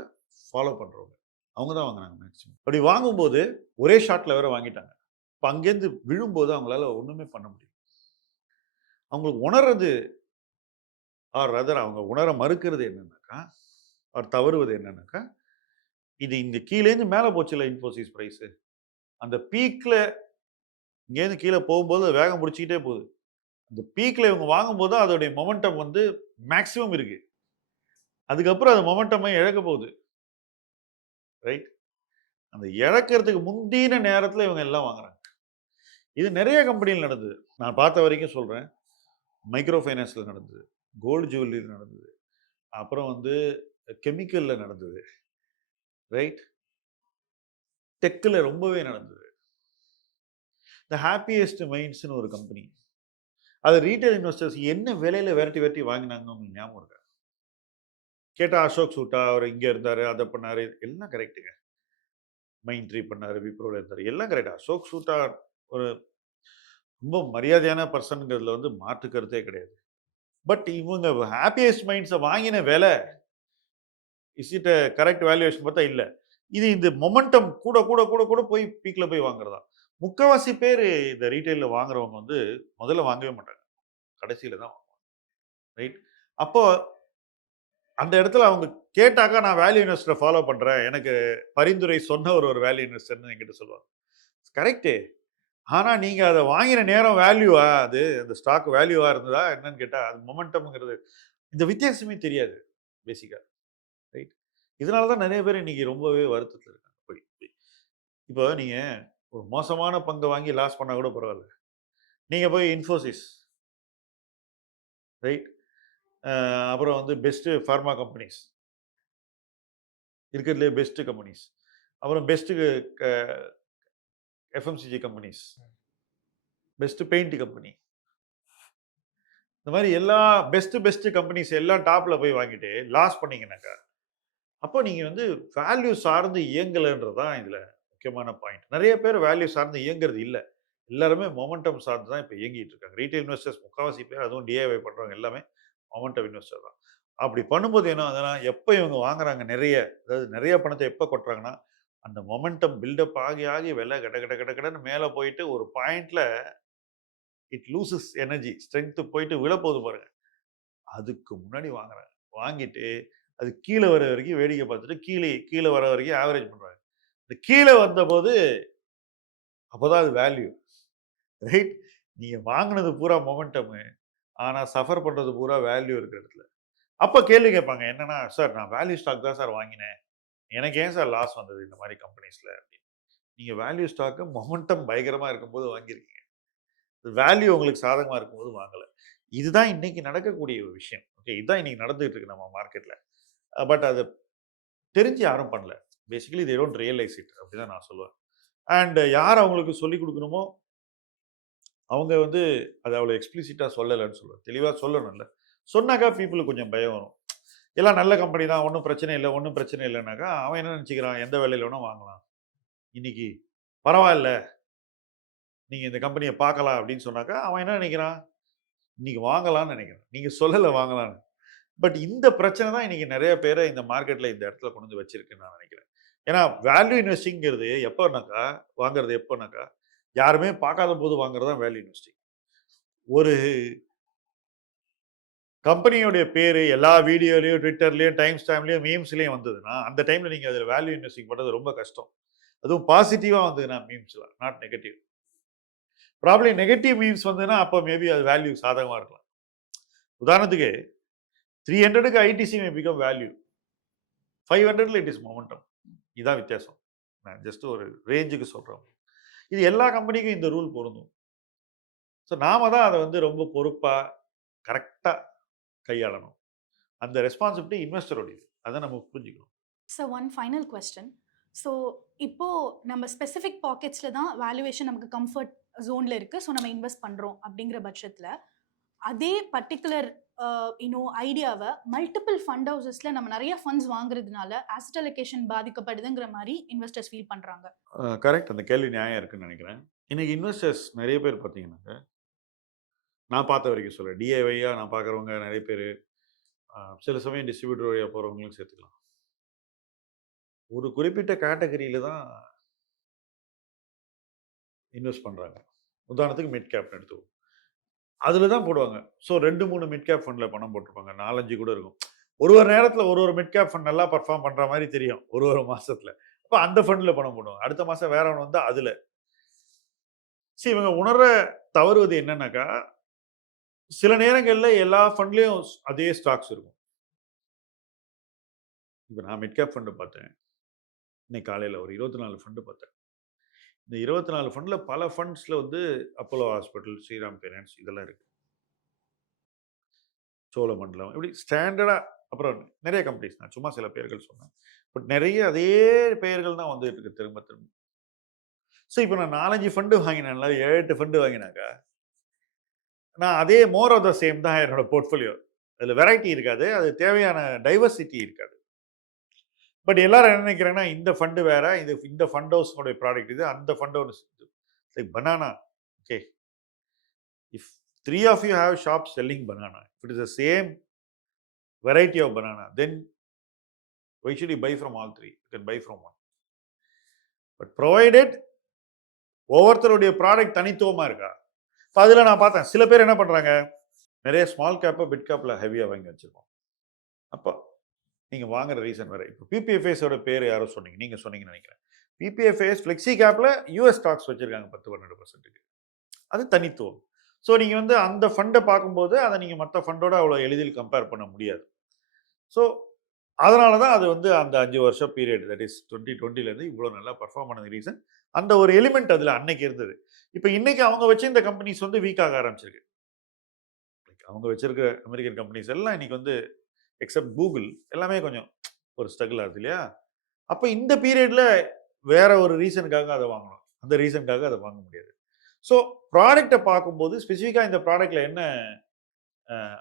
ஃபாலோ பண்ணுறவங்க, அவங்க தான் வாங்கினாங்க மேக்ஸிமம். அப்படி வாங்கும்போது ஒரே ஷாட்டில் வேற வாங்கிட்டாங்க. இப்போ அங்கேருந்து விழும்போது அவங்களால ஒன்றுமே பண்ண முடியும். அவங்களுக்கு உணர்றது ஆர் ரதர் அவங்க உணர மறுக்கிறது என்னன்னாக்கா, அவர் தவறுவது என்னன்னாக்கா, இது இந்த கீழேருந்து மேலே போச்சுல இன்ஃபோசிஸ் ப்ரைஸு, அந்த பீக்கில் இங்கேருந்து கீழே போகும்போது வேகம் பிடிச்சிக்கிட்டே போகுது. அந்த பீக்கில் இவங்க வாங்கும்போது அதோடைய மொமெண்டம் வந்து மேக்ஸிமம் இருக்கு. அதுக்கப்புறம் அந்த மொமெண்டமை இழக்க போகுது. ரைட்? அந்த இழக்கிறதுக்கு முந்தின நேரத்தில் இவங்க எல்லாம் வாங்குறாங்க. இது நிறைய கம்பெனியில் நடந்தது. நான் பார்த்த வரைக்கும் சொல்கிறேன். மைக்ரோ ஃபைனான்ஸில் நடந்தது, கோல்டு ஜுவல்லரியில் நடந்தது, அப்புறம் வந்து கெமிக்கலில் நடந்தது, ரைட், டெக்கில் ரொம்பவே நடந்தது. இந்த ஹாப்பியஸ்ட் மைண்ட்ஸ்னு ஒரு கம்பெனி, அது ரீட்டைல் இன்வெஸ்டர்ஸ் என்ன விலையில் விரட்டி வாங்கினாங்கன்னு உங்களுக்கு ஞாபகம் இருக்கா? கேட்டால் அசோக் சூட்டா அவர் இங்கே இருந்தார், அதை பண்ணார், எல்லாம் கரெக்டுங்க. மைண்ட் ட்ரீ பண்ணார், விப்ரோவில் இருந்தார், எல்லாம் கரெக்டாக. அசோக் சூட்டா ஒரு ரொம்ப மரியாதையான பர்சனுங்கிறதுல வந்து மாற்று கருத்தே கிடையாது. பட் இவங்க ஹாப்பியஸ்ட் மைண்ட்ஸை வாங்கின விலை, இஸ் இட் கரெக்ட் வேல்யூவேஷன் பார்த்தா இல்லை. இது இந்த மொமெண்டம் கூட கூட கூட கூட போய் பீக்கில் போய் வாங்குறதா. முக்கால்வாசி பேர் இந்த ரீட்டைலில் வாங்குறவங்க வந்து முதல்ல வாங்கவே மாட்டாங்க, கடைசியில் தான் வாங்குவாங்க. ரைட்? அப்போ அந்த இடத்துல அவங்க கேட்டாக்கா, நான் வேல்யூ இன்வெஸ்டரை ஃபாலோ பண்ணுறேன், எனக்கு பரிந்துரை சொன்ன ஒரு வேல்யூ இன்வெஸ்டர்னு என்கிட்ட சொல்லுவாங்க. கரெக்டு. ஆனால் நீங்கள் அதை வாங்கின நேரம் வேல்யூவா, அது அந்த ஸ்டாக் வேல்யூவா இருந்ததா என்னன்னு கேட்டால், அது மொமெண்டம்ங்கிறது இந்த வித்தியாசமே தெரியாது பேசிக்காக. ரைட்? இதனால தான் நிறைய பேர் இன்னைக்கு ரொம்பவே வருத்தத்தில் இருக்காங்க. போய் இப்போ நீங்கள் ஒரு மோசமான பங்கை வாங்கி லாஸ் பண்ணால் கூட பரவாயில்ல. நீங்கள் போய் இன்ஃபோசிஸ், ரைட், அப்புறம் வந்து பெஸ்ட்டு ஃபார்மா கம்பெனிஸ், இருக்கிறதுலே பெஸ்ட்டு கம்பெனிஸ், அப்புறம் best FMCG companies, best paint company, இந்த மாதிரி எல்லா பெஸ்ட்டு கம்பெனிஸ் எல்லாம் டாப்பில் போய் வாங்கிட்டு லாஸ் பண்ணிங்கனாக்கா, அப்போ நீங்கள் வந்து வேல்யூ சார்ந்து இயங்கலைன்றது தான் இதில் முக்கியமான பாயிண்ட். நிறைய பேர் வேல்யூ சார்ந்து இயங்குறது இல்லை, எல்லாருமே மொமெண்டம் சார்ந்து தான் இப்போ இயங்கிட்டு இருக்காங்க. ரீட்டைல் இன்வெஸ்டர்ஸ் முக்கால்வாசி பேர், அதுவும் டிஐவை பண்ணுறவங்க எல்லாமே மொமெண்டம் இன்வெஸ்டர் தான். அப்படி பண்ணும்போது என்ன ஆகுதுன்னா, எப்போ இவங்க வாங்குறாங்க நிறைய, அதாவது நிறைய பணத்தை எப்போ கொட்டுறாங்கன்னா, அந்த மொமெண்டம் பில்டப் ஆகி ஆகி விலை கடன்னு மேலே போயிட்டு ஒரு பாயிண்ட்ல இட் லூசஸ் எனர்ஜி, ஸ்ட்ரென்த்து போயிட்டு விழப்போகுது பாருங்க, அதுக்கு முன்னாடி வாங்குறாங்க. வாங்கிட்டு அது கீழே வர வரைக்கும் வேடிக்கை பார்த்துட்டு கீழே வர வரைக்கும் ஆவரேஜ் பண்ணுறாங்க. இந்த கீழே வந்தபோது அப்போதான் அது வேல்யூ. ரைட்? நீங்கள் வாங்கினது பூரா மொமெண்டமு, ஆனால் சஃபர் பண்ணுறது பூரா வேல்யூ இருக்கிற இடத்துல. அப்போ கேள்வி கேட்பாங்க, என்னன்னா, சார் நான் வேல்யூ ஸ்டாக் தான் சார் வாங்கினேன், எனக்கு ஏன் சார் லாஸ் வந்தது இந்த மாதிரி கம்பெனிஸில் அப்படின்னு. நீங்கள் வேல்யூ ஸ்டாக்கு மொமெண்டம் பயங்கரமாக இருக்கும்போது வாங்கியிருக்கீங்க, வேல்யூ உங்களுக்கு சாதகமாக இருக்கும்போது வாங்கலை. இதுதான் இன்னைக்கு நடக்கக்கூடிய ஒரு விஷயம். ஓகே, இதுதான் இன்னைக்கு நடந்துகிட்டு இருக்கு நம்ம மார்க்கெட்டில். பட் அது தெரிஞ்சு யாரும் பண்ணல. Basically they don't realise it அப்படிதான் நான் சொல்லுவேன். அண்ட் யார் அவங்களுக்கு சொல்லிக் கொடுக்கணுமோ அவங்க வந்து அதை அவ்வளோ எக்ஸ்பிளிசிட்டாக சொல்லலைன்னு சொல்லுவேன். தெளிவாக சொல்லணும்ல. சொன்னாக்கா பீப்புளுக்கு கொஞ்சம் பயம் வரும். எல்லாம் நல்ல கம்பெனி தான், ஒன்றும் பிரச்சனை இல்லை, ஒன்றும் பிரச்சனை இல்லைனாக்கா அவன் என்ன நினச்சிக்கிறான், எந்த வேலையில் வேணால் வாங்கலாம், இன்னைக்கு பரவாயில்ல, நீங்கள் இந்த கம்பெனியை பார்க்கலாம் அப்படின்னு சொன்னாக்கா அவன் என்ன நினைக்கிறான், இன்னைக்கு வாங்கலாம்னு நினைக்கிறான். நீங்கள் சொல்லலை வாங்கலான்னு. பட் இந்த பிரச்சனை தான் இன்னைக்கு நிறைய பேரை இந்த மார்க்கெட்டில் இந்த இடத்துல கொண்டு வந்து வச்சிருக்குன்னு நான் நினைக்கிறேன். ஏன்னா வேல்யூ இன்வெஸ்டிங்கிறது எப்போனாக்கா, வாங்குறது எப்போனாக்கா, யாருமே பார்க்காத போது வாங்குறது தான் வேல்யூ இன்வெஸ்டிங். ஒரு கம்பெனியோடைய பேர் எல்லா வீடியோலையும், ட்விட்டர்லையும், டைம் ஸ்டாம்லையும், மீம்ஸ்லையும் வந்ததுன்னா அந்த டைமில் நீங்கள் அதில் வேல்யூ இன்வெஸ்டிங் பண்ணுறது ரொம்ப கஷ்டம். அதுவும் பாசிட்டிவாக வந்ததுன்னா மீம்ஸில், not negative. Probably negative memes வந்ததுன்னா அப்போ மேபி அது வேல்யூ சாதகமாக இருக்கலாம். உதாரணத்துக்கு 300க்கு ஐடிசி மே பிகம் வேல்யூ, 500ல் இட் இஸ் மொமெண்டம். இதுதான் வித்தியாசம். நான் ஜஸ்ட் ஒரு ரேஞ்சுக்கு சொல்கிறேன். இது எல்லா கம்பெனிக்கும் இந்த ரூல் பொருந்தும். ஸோ நாம தான் அதை வந்து ரொம்ப பொறுப்பாக கரெக்டாக கையாளணும். அந்த ரெஸ்பான்சிபிலிட்டி இன்வெஸ்டரோடையது. அதை நம்ம புரிஞ்சுக்கணும். So one final question. So இப்போ நம்ம ஸ்பெசிஃபிக் பாக்கெட்ஸில் தான் வேல்யூவேஷன் நமக்கு கம்ஃபர்ட் ஜோனில் இருக்குது, ஸோ நம்ம இன்வெஸ்ட் பண்ணுறோம் அப்படிங்கிற பட்சத்தில் அதே பர்டிகுலர் ஐடியாவை மல்டிபிள் ஃபண்ட் ஹவுசஸில் நம்ம நிறைய ஃபண்ட்ஸ் வாங்குறதுனால ஆசெட் அலோகேஷன் பாதிக்கப்படுதுங்கிற மாதிரி இன்வெஸ்டர்ஸ் ஃபீல் பண்ணுறாங்க. கரெக்ட். அந்த கேள்வி நியாயம் இருக்குன்னு நினைக்கிறேன். இன்னைக்கு இன்வெஸ்டர்ஸ் நிறைய பேர் பார்த்தீங்கன்னாக்க, நான் பார்த்த வரைக்கும் சொல்கிறேன், டிஐவையாக நான் பார்க்குறவங்க நிறைய பேர், சில சமயம் டிஸ்ட்ரிபியூட்டர் வழியாக போகிறவங்களும் சேர்த்துக்கலாம், ஒரு குறிப்பிட்ட கேட்டகரியில் தான் இன்வெஸ்ட் பண்ணுறாங்க. உதாரணத்துக்கு மிட் கேப்னு எடுத்துவோம், அதில் தான் போடுவாங்க. ஸோ 2-3 மிட் கேப் ஃபண்டில் பணம் போட்டிருப்பாங்க, 4-5 கூட இருக்கும். ஒரு நேரத்தில் ஒரு மிட் கேப் ஃபண்ட் நல்லா பர்ஃபார்ம் பண்ணுற மாதிரி தெரியும் ஒரு மாதத்தில். அப்போ அந்த ஃபண்டில் பணம் போடுவாங்க. அடுத்த மாதம் வேற ஒன்று வந்து அதில். சரி, இவங்க உணர தவறுவது என்னன்னாக்கா, சில நேரங்களில் எல்லா ஃபண்ட்லேயும் அதே ஸ்டாக்ஸ் இருக்கும். இப்போ நான் மிட் கேப் ஃபண்டு பார்த்தேன், இன்னைக்கு காலையில் ஒரு 24 ஃபண்டு பார்த்தேன். இந்த 24 ஃபண்டில் பல ஃபண்ட்ஸில் வந்து அப்போலோ ஹாஸ்பிட்டல், ஸ்ரீராம் ஃபைனான்ஸ் இதெல்லாம் இருக்குது, சோழமண்டலம், இப்படி ஸ்டாண்டர்டாக. அப்புறம் நிறைய கம்பெனிஸ், நான் சும்மா சில பெயர்கள் சொன்னேன், பட் நிறைய அதே பெயர்கள் தான் வந்துட்டு இருக்கு திரும்ப திரும்ப. ஸோ இப்போ நான் 4-5 ஃபண்டு வாங்கினேன்ல, 7-8 ஃபண்டு வாங்கினாக்கா, நான் அதே மோர் ஆஃப் த சேம் தான் என்னோட போர்ட்ஃபோலியோ. அதில் வெரைட்டி இருக்காது, அது தேவையான டைவர்சிட்டி இருக்காது. பட் எல்லாரும் என்ன நினைக்கிறாங்கன்னா, இந்த ஃபண்டு வேற, இந்த ஃபண்ட் ஹவுஸோடைய ப்ராடக்ட் இது, அந்த fund house like banana. Okay, if 3 of you have shops selling banana, if it is the same variety of banana, then why should you buy from all 3? You can buy from one. But provided ஒவ்வொருத்தருடைய product தனித்துவமாக இருக்கா. இப்போ அதில் நான் பார்த்தேன், சில பேர் என்ன பண்ணுறாங்க, நிறைய ஸ்மால் கேப்பை பிட் கேப்பில் ஹெவியாக வாங்கி வச்சுருக்கோம். அப்போ நீங்கள் வாங்குற ரீசன் வேறு. இப்போ பிபிஎஃப்ஐஸோட பேர் யாரோ சொன்னீங்க, நீங்கள் சொன்னீங்கன்னு நினைக்கிறேன். பிபிஎஃப்ஐஎஸ் ஃப்ளெக்ஸி கேப்பில் யூஎஸ் ஸ்டாக்ஸ் வச்சுருக்காங்க 10-12%. அது தனித்துவம். ஸோ நீங்கள் வந்து அந்த ஃபண்டை பார்க்கும்போது அதை நீங்கள் மற்ற ஃபண்டோட அவ்வளோ எளிதில் கம்பேர் பண்ண முடியாது. ஸோ அதனால தான் அது வந்து அந்த 5 வருஷம் பீரியட், தட் இஸ் 2020லேருந்து இவ்வளோ நல்லா பர்ஃபார்ம் பண்ணது ரீசன் அந்த ஒரு எலிமெண்ட் அதில் அன்னைக்கு இருந்தது. இப்போ இன்னைக்கு அவங்க வச்சு இந்த கம்பெனிஸ் வந்து வீக் ஆக ஆரம்பிச்சிருக்கு. அவங்க வச்சிருக்க அமெரிக்கன் கம்பெனிஸ் எல்லாம் இன்னைக்கு வந்து எக்ஸப்ட் கூகுள் எல்லாமே கொஞ்சம் ஒரு ஸ்ட்ரகிள் ஆகுது இல்லையா. அப்போ இந்த பீரியடில் வேற ஒரு ரீசனுக்காக அதை வாங்கணும், அந்த ரீசனுக்காக அதை வாங்க முடியாது. ஸோ ப்ராடக்டை பார்க்கும்போது ஸ்பெசிஃபிக்காக இந்த ப்ராடக்டில் என்ன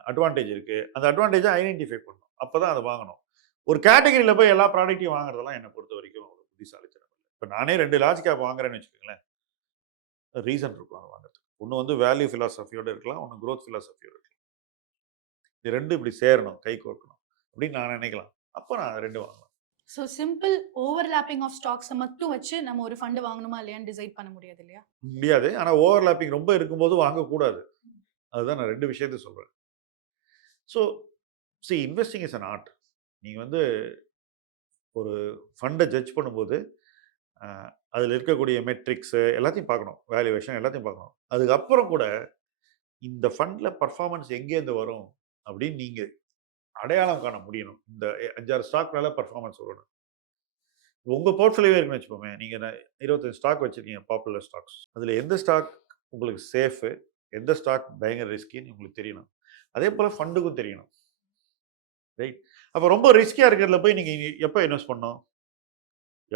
அட்வான்டேஜ் இருக்குது, அந்த அட்வான்டேஜை ஐடென்டிஃபை பண்ணணும், அப்போ தான் அதை வாங்கணும். ஒரு கேட்டகரியில் போய் எல்லா ப்ராடக்ட்டையும் வாங்குறதெல்லாம் என்னை பொறுத்த வரைக்கும் ஒரு புத்திசாலித்தனம் இல்லை. இப்போ நானே 2 லார்ஜ் கேப் வாங்குறேன்னு வச்சுக்கோங்களேன், ரீசன் இருக்கலாம் அதை வாங்குறதுக்கு. ஒன்று வந்து வேல்யூ ஃபிலாசபியோடு இருக்கலாம், ஒன்று க்ரோத் ஃபிலாசபியோடு இருக்கலாம். இது 2 இப்படி சேரணும், கை கோர்க்கணும் அப்படின்னு நான் நினைக்கலாம். அப்போ நான் 2 வாங்கலாம். ஸோ சிம்பிள் ஓவர்லாப்பிங் ஆஃப் ஸ்டாக்ஸை மட்டும் வச்சு நம்ம ஒரு ஃபண்டு வாங்கணுமா இல்லையான்னு டிசைட் பண்ண முடியாது இல்லையா? முடியாது. ஆனால் ஓவர்லாப்பிங் ரொம்ப இருக்கும்போது வாங்கக்கூடாது. அதுதான் நான் 2 விஷயத்த சொல்கிறேன். So investing is an art. நீங்கள் வந்து ஒரு ஃபண்டை ஜட்ஜ் பண்ணும்போது அதில் இருக்கக்கூடிய மெட்ரிக்ஸு எல்லாத்தையும் பார்க்கணும், வேல்யூவேஷன் எல்லாத்தையும் பார்க்கணும். அதுக்கப்புறம் கூட இந்த ஃபண்டில் பர்ஃபார்மன்ஸ் எங்கேருந்து வரும் அப்படின்னு நீங்கள் அடையாளம் காண முடியணும். இந்த 5-6 ஸ்டாக் மேலே பர்ஃபார்மன்ஸ் வரணும். உங்கள் போர்ட்ஃபோலியோ இருக்குன்னு வச்சுப்போமே, நீங்கள் 25 ஸ்டாக் வச்சுருக்கீங்க, பாப்புலர் ஸ்டாக்ஸ். அதில் எந்த ஸ்டாக் உங்களுக்கு சேஃபு, எந்த ஸ்டாக் பயங்கர ரிஸ்கின்னு உங்களுக்கு தெரியணும். அதே போல் ஃபண்டுக்கும் தெரியணும். ரைட். அப்போ ரொம்ப ரிஸ்கியாக இருக்கிறதுல போய் நீங்கள் எப்போ இன்வெஸ்ட் பண்ணணும்?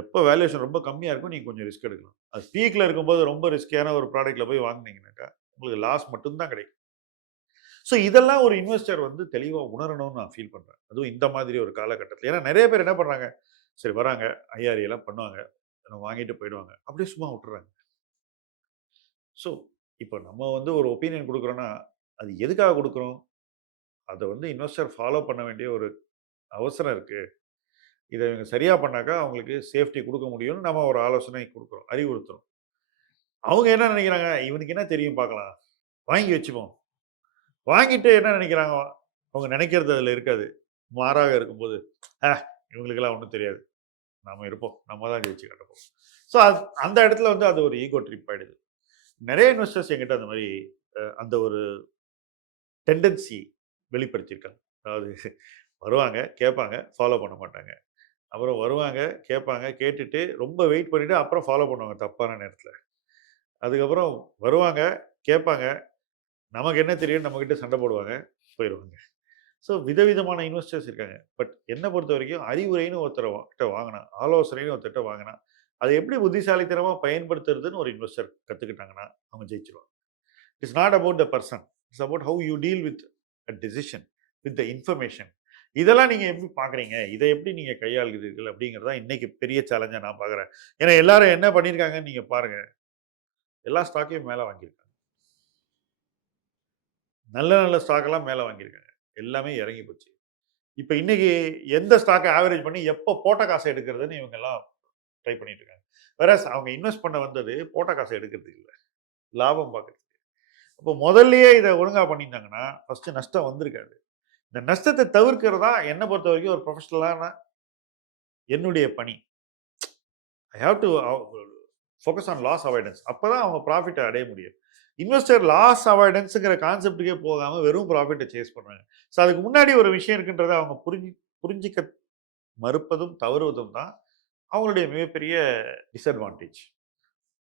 எப்போ வேல்யூவேஷன் ரொம்ப கம்மியாக இருக்கும் நீங்கள் கொஞ்சம் ரிஸ்க் எடுக்கலாம். அது பீக்கில் இருக்கும்போது ரொம்ப ரிஸ்கியான ஒரு ப்ராடக்ட்டில் போய் வாங்கினீங்கன்னாக்கா உங்களுக்கு லாஸ் மட்டும்தான் கிடைக்கும். ஸோ இதெல்லாம் ஒரு இன்வெஸ்டர் வந்து தெளிவாக உணரணும்னு நான் ஃபீல் பண்ணுறேன். அதுவும் இந்த மாதிரி ஒரு காலகட்டத்தில். ஏன்னா நிறைய பேர் என்ன பண்ணுறாங்க, சரி வராங்க ஐஆர்ஏ எல்லாம் பண்ணுவாங்க, வாங்கிட்டு போயிடுவாங்க, அப்படியே சும்மா விட்டுறாங்க. ஸோ இப்போ நம்ம வந்து ஒரு ஒப்பீனியன் கொடுக்குறோன்னா அது எதுக்காக கொடுக்குறோம்? அதை வந்து இன்வெஸ்டர் ஃபாலோ பண்ண வேண்டிய ஒரு அவசரம் இருக்குது. இதை இவங்க சரியாக பண்ணாக்கா அவங்களுக்கு சேஃப்டி கொடுக்க முடியும்னு நம்ம ஒரு ஆலோசனை கொடுக்குறோம், அறிவுறுத்துறோம். அவங்க என்ன நினைக்கிறாங்க, இவனுக்கு என்ன தெரியும் பார்க்கலாம், வாங்கி வச்சுப்போம். வாங்கிட்டு என்ன நினைக்கிறாங்க, அவங்க நினைக்கிறது அதில் இருக்காது. மாறாக இருக்கும்போது இவங்களுக்கெல்லாம் ஒன்றும் தெரியாது, நம்ம இருப்போம், நம்ம தான் ஜெயிச்சு கட்டப்போம். ஸோ அந்த இடத்துல வந்து அது ஒரு ஈகோ ட்ரிப் ஆகிடுது. நிறைய இன்வெஸ்டர்ஸ் என்கிட்ட அந்த மாதிரி அந்த ஒரு டெண்டன்சி வெளிப்படுத்தியிருக்காங்க. அதாவது வருவாங்க, கேட்பாங்க, ஃபாலோ பண்ண மாட்டாங்க. அப்புறம் வருவாங்க, கேட்பாங்க, கேட்டுட்டு ரொம்ப வெயிட் பண்ணிவிட்டு அப்புறம் ஃபாலோ பண்ணுவாங்க தப்பான நேரத்தில். அதுக்கப்புறம் வருவாங்க, கேட்பாங்க, நமக்கு என்ன தெரியும், நம்மக்கிட்ட சண்டை போடுவாங்க, போயிடுவாங்க. ஸோ விதவிதமான இன்வெஸ்டர்ஸ் இருக்காங்க. பட் என்னை பொறுத்த வரைக்கும் அறிவுரைன்னு ஒருத்தரை வாங்கினா, ஆலோசனைன்னு ஒருத்தர்கிட்ட வாங்கினா, அதை எப்படி புத்திசாலித்தனமாக பயன்படுத்துறதுன்னு ஒரு இன்வெஸ்டர் கற்றுக்கிட்டாங்கன்னா அவங்க ஜெயிச்சிருவாங்க. It's not about the person, it's about how you deal with a decision, with the information. இதெல்லாம் நீங்கள் எப்படி பார்க்குறீங்க, இதை எப்படி நீங்கள் கையாளுகிறீர்கள் அப்படிங்கிறது தான் இன்றைக்கி பெரிய சேலஞ்சாக நான் பார்க்குறேன். ஏன்னா எல்லாரும் என்ன பண்ணியிருக்காங்கன்னு நீங்கள் பாருங்கள், எல்லா ஸ்டாக்கையும் மேலே வாங்கியிருக்காங்க. நல்ல நல்ல ஸ்டாக்கெல்லாம் மேலே வாங்கியிருக்காங்க, எல்லாமே இறங்கி போச்சு. இப்போ இன்னைக்கு எந்த ஸ்டாக்கை ஆவரேஜ் பண்ணி எப்போ போட்ட காசை எடுக்கிறதுன்னு இவங்க எல்லாம் ட்ரை பண்ணிட்டு இருக்காங்க. வேற அவங்க இன்வெஸ்ட் பண்ண வந்தது போட்ட காசை எடுக்கிறதுக்கு இல்லை, லாபம் பார்க்கறதுக்கு. அப்போ முதல்லயே இதை ஒழுங்காக பண்ணியிருந்தாங்கன்னா ஃபர்ஸ்ட் நஷ்டம் வந்திருக்காது. இந்த நஷ்டத்தை தவிர்க்கிறதா என்னை பொறுத்த வரைக்கும் ஒரு ப்ரொஃபஷனலான என்னுடைய பணி. I have to focus on loss avoidance. அப்போ தான் அவங்க ப்ராஃபிட்டை அடைய முடியும். இன்வெஸ்டர் லாஸ் அவாய்டன்ஸுங்கிற கான்செப்டுக்கே போகாமல் வெறும் ப்ராஃபிட்டை சேஸ் பண்ணுறாங்க. ஸோ அதுக்கு முன்னாடி ஒரு விஷயம் இருக்குன்றதை அவங்க புரிஞ்சிக்க மறுப்பதும் தவறுவதும் தான் அவங்களுடைய மிகப்பெரிய டிஸ்அட்வான்டேஜ்.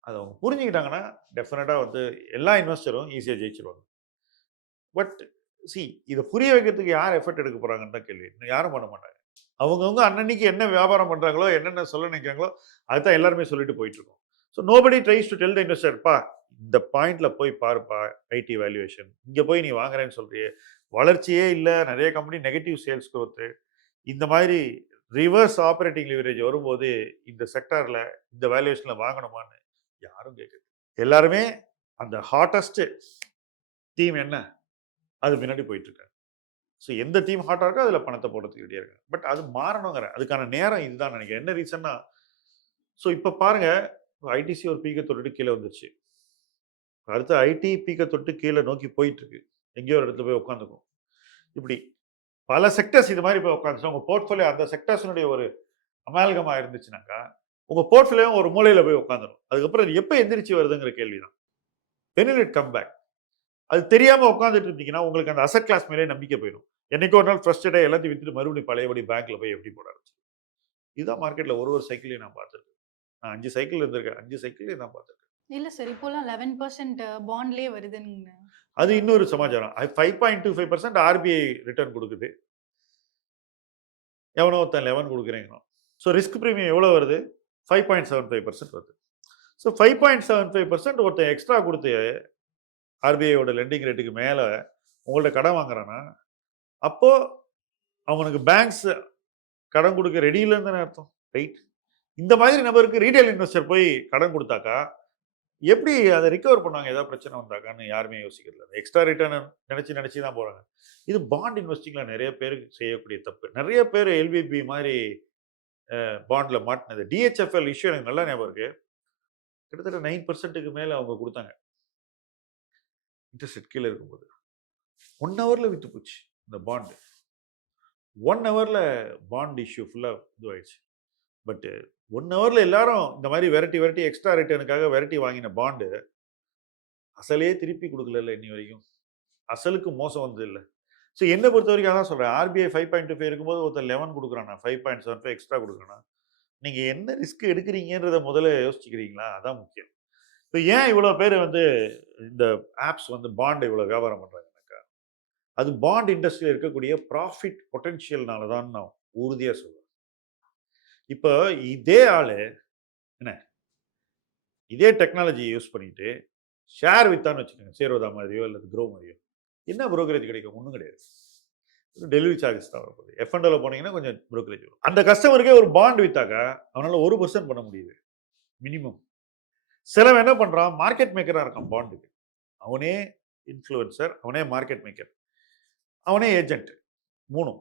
அதை அவங்க புரிஞ்சுக்கிட்டாங்கன்னா டெஃபினட்டாக வந்து எல்லா இன்வெஸ்டரும் ஈஸியாக ஜெயிச்சிருவாங்க. பட் இதை புரிய வைக்கிறதுக்கு யார் எஃபர்ட் எடுக்க போகிறாங்கன்னு தான் கேள்வி. யாரும் பண்ண மாட்டாங்க. அவங்கவுங்க அன்னன்னைக்கு என்ன வியாபாரம் பண்ணுறாங்களோ, என்னென்ன சொல்ல நினைக்கிறாங்களோ அதுதான் எல்லாருமே சொல்லிட்டு போயிட்டு இருக்கோம். So nobody tries to tell the இன்வெஸ்டர்ப்பா இந்த பாயிண்ட்ல போய் பாருப்பா, ஐடி வேல்யூவேஷன் இங்கே போய் நீ வாங்குறேன்னு சொல்றியே, வளர்ச்சியே இல்லை, நிறைய கம்பெனி நெகட்டிவ் சேல்ஸ் க்ரோத்து, இந்த மாதிரி ரிவர்ஸ் ஆப்ரேட்டிங் லிவரேஜ் வரும்போது இந்த செக்டாரில் இந்த வேல்யூவேஷனில் வாங்கணுமான்னு யாரும் கேட்குது. எல்லாருமே அந்த ஹாட்டஸ்ட் தீம் என்ன அது முன்னாடி போயிட்டு இருக்காங்க. ஸோ எந்த தீம் ஹாட்டாக இருக்கோ அதில் பணத்தை போடுறதுக்கு ரெடியாக இருக்காங்க. பட் அது மாறணுங்கிற அதுக்கான நேரம் இதுதான் நினைக்கிறேன். என்ன ரீசன்னா, ஸோ இப்போ பாருங்க, ஐடிசி ஒரு பீக்கை தொட்டுட்டு கீழே வந்துருச்சு. அடுத்து ஐடி பீக்கை தொட்டு கீழே நோக்கி போயிட்டு இருக்கு. எங்கேயோ ஒரு இடத்துல போய் உட்காந்துக்கும். இப்படி பல செக்டர்ஸ் இது மாதிரி போய் உட்காந்துச்சு. உங்கள் போர்ட்ஃபோலியோ அந்த செக்டர்ஸினுடைய ஒரு அமால்கமா இருந்துச்சுனாக்கா உங்கள் போர்ட்ஃபோலியோ ஒரு மூலையில் போய் உட்காந்துடும். அதுக்கப்புறம் எப்போ எந்திரிச்சு வருதுங்கிற கேள்வி தான். when will it come back? அது தெரியாமல் உட்காந்துட்டு இருந்தீங்கன்னா உங்களுக்கு அந்த அசட் கிளாஸ் மேலே நம்பிக்கை போயிடும். என்னைக்கோ ஒரு நாள் ஃப்ரஸ்ட்ரேட்டாக எல்லாத்தையும் வித்துட்டு மறுபடியும் பழையபடி பேங்க்ல போய் எப்படி போட ஆரம்பிச்சு. இதுதான் மார்க்கெட்டில் ஒரு சைக்கிளையும் நான் பார்த்துருக்கேன். நான் 5 சைக்கிள் இருந்திருக்கேன், 5 சைக்கிளையும் நான் பார்த்துருக்கேன். இல்ல சார், இப்போலாம் 11% பாண்ட்லயே வருதுன்னு. அது இன்னொரு சமாச்சாரம். 5.25% ஆர்பிஐ ரிட்டர்ன் கொடுக்குது. எவனோ ஒருத்தன் 11 கொடுக்குறேங்க. ஸோ ரிஸ்க் ப்ரீமியம் எவ்வளோ வருது? 5.75% வருது. ஸோ 5.75% ஒருத்தன் எக்ஸ்ட்ரா கொடுத்து ஆர்பிஐயோட லெண்டிங் ரேட்டுக்கு மேலே உங்கள்ட்ட கடன் வாங்குறான்னா அப்போ அவனுக்கு பேங்க்ஸ் கடன் கொடுக்க ரெடி இல்லைன்னு தானே அர்த்தம், ரைட்? இந்த மாதிரி நபருக்கு ரீட்டைல் இன்வெஸ்டர் போய் கடன் கொடுத்தாக்கா எப்படி அதை ரிகவர் பண்ணுவாங்க ஏதாவது பிரச்சனை வந்தாக்கான்னு யாருமே யோசிக்கிறது இல்லை. எக்ஸ்ட்ரா ரிட்டர்ன் நினச்சி தான் போகிறாங்க. இது பாண்ட் இன்வெஸ்டிங்கில் நிறைய பேருக்கு செய்யக்கூடிய தப்பு. நிறைய பேர் எல்விபி மாதிரி பாண்டில் மாட்டினது. டிஹெச்எஃப்எல் இஷ்யூ எனக்கு நல்லா ஞாபகம் இருக்கு. கிட்டத்தட்ட 9%க்கு மேலே அவங்க கொடுத்தாங்க இன்ட்ரெஸ்ட் கீழே இருக்கும்போது. 1 ஹவரில் விற்று போச்சு இந்த பாண்டு. 1 ஹவரில் பாண்ட் இஷ்யூ ஃபுல்லாக இதுவாயிடுச்சு. பட்டு 1 ஹவரில் எல்லாரும் இந்த மாதிரி வெரைட்டி எக்ஸ்ட்ரா ரிட்டர்னுக்காக வெரைட்டி வாங்கின பாண்டு அசலே திருப்பி கொடுக்கல இன்னி வரைக்கும். அசலுக்கு மோசம் வந்தது இல்லை. ஸோ என்னை பொறுத்த வரைக்கும் அதான் சொல்கிறேன், ஆர்பிஐ 5.25 இருக்கும்போது ஒருத்தர் 11 கொடுக்குறானா, 5.75 எக்ஸ்ட்ரா கொடுக்குறானா, நீங்கள் என்ன ரிஸ்க் எடுக்கிறீங்கன்றதை முதல்ல யோசிச்சுக்கிறீங்களா? அதான் முக்கியம். இப்போ ஏன் இவ்வளோ பேர் வந்து இந்த ஆப்ஸ் வந்து பாண்ட் இவ்வளோ வியாபாரம் பண்ணுறாங்கனாக்கா, அது பாண்ட் இண்டஸ்ட்ரியில் இருக்கக்கூடிய ப்ராஃபிட் பொட்டென்ஷியல்னால தான் நான் உறுதியாக சொல்லுவேன். இப்போ இதே ஆள் என்ன இதே டெக்னாலஜியை யூஸ் பண்ணிட்டு ஷேர் வித்தான்னு வச்சுக்கோங்க, சேரோதா மாதிரியோ அல்லது க்ரோ மாதிரியோ, என்ன ப்ரோக்கரேஜ் கிடைக்கும்? ஒன்றும் கிடையாது. டெலிவரி சார்ஜஸ் தான் வரப்போகுது. F&Oல போனீங்கன்னா கொஞ்சம் ப்ரோக்கரேஜ் வரும். அந்த கஸ்டமருக்கே ஒரு பாண்ட் வித்தாக்கா அவனால் 1% பண்ண முடியுது மினிமம். சிலவன் என்ன பண்ணுறான், மார்க்கெட் மேக்கராக இருக்கான் பாண்டுக்கு. அவனே இன்ஃப்ளூயன்சர், அவனே மார்க்கெட் மேக்கர், அவனே ஏஜென்ட், 3ம்.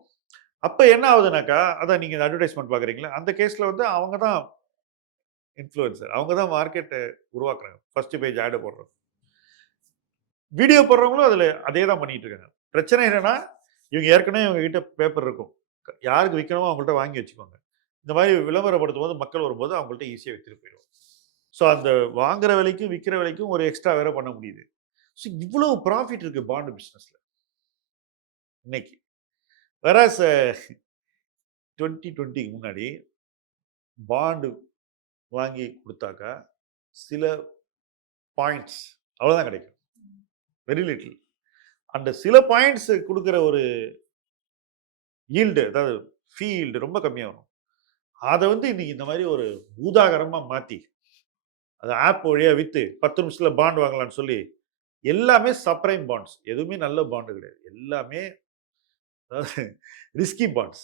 அப்போ என்ன ஆகுதுனாக்கா, அதான் நீங்கள் அட்வர்டைஸ்மெண்ட் பார்க்குறீங்களா, அந்த கேஸில் வந்து அவங்க தான் இன்ஃப்ளூயன்சர், அவங்க தான் மார்க்கெட்டை உருவாக்குறாங்க. ஃபர்ஸ்ட் பேஜ் ஆடை போடுறாங்க, வீடியோ போடுறவங்களும் அதில் அதே தான் பண்ணிட்டு இருக்காங்க. பிரச்சனை என்னன்னா, இவங்க ஏற்கனவே இவங்க கிட்ட பேப்பர் இருக்கும், யாருக்கு விற்கணுமோ அவங்கள்ட்ட வாங்கி வச்சுக்கோங்க. இந்த மாதிரி விளம்பரப்படுத்தும் போது மக்கள் வரும்போது அவங்கள்ட்ட ஈஸியாக விற்றுட்டு போயிடுவோம். ஸோ அந்த வாங்குற விலைக்கும் விற்கிற விலைக்கும் ஒரு எக்ஸ்ட்ரா வேற பண்ண முடியுது. ஸோ இவ்வளவு ப்ராஃபிட் இருக்கு பாண்டு பிஸ்னஸில் இன்னைக்கு. வேற 2020க்கு முன்னாடி பாண்டு வாங்கி கொடுத்தாக்கா சில பாயிண்ட்ஸ் அவ்வளோதான் கிடைக்கும், வெரி லிட்டில். அந்த சில பாயிண்ட்ஸ் கொடுக்குற ஒரு ஈல்டு, அதாவது ஃபீ ஈல்டு ரொம்ப கம்மியாக வரும். அதை வந்து இன்னைக்கு இந்த மாதிரி ஒரு பூதாகரமாக மாற்றி அது ஆப் வழியாக விற்று 10 நிமிஷத்தில் பாண்ட் வாங்கலாம்னு சொல்லி எல்லாமே சப்ரைம் பாண்ட்ஸ், எதுவுமே நல்ல பாண்டு கிடையாது, எல்லாமே அதாவது ரிஸ்கி பாண்ட்ஸ்.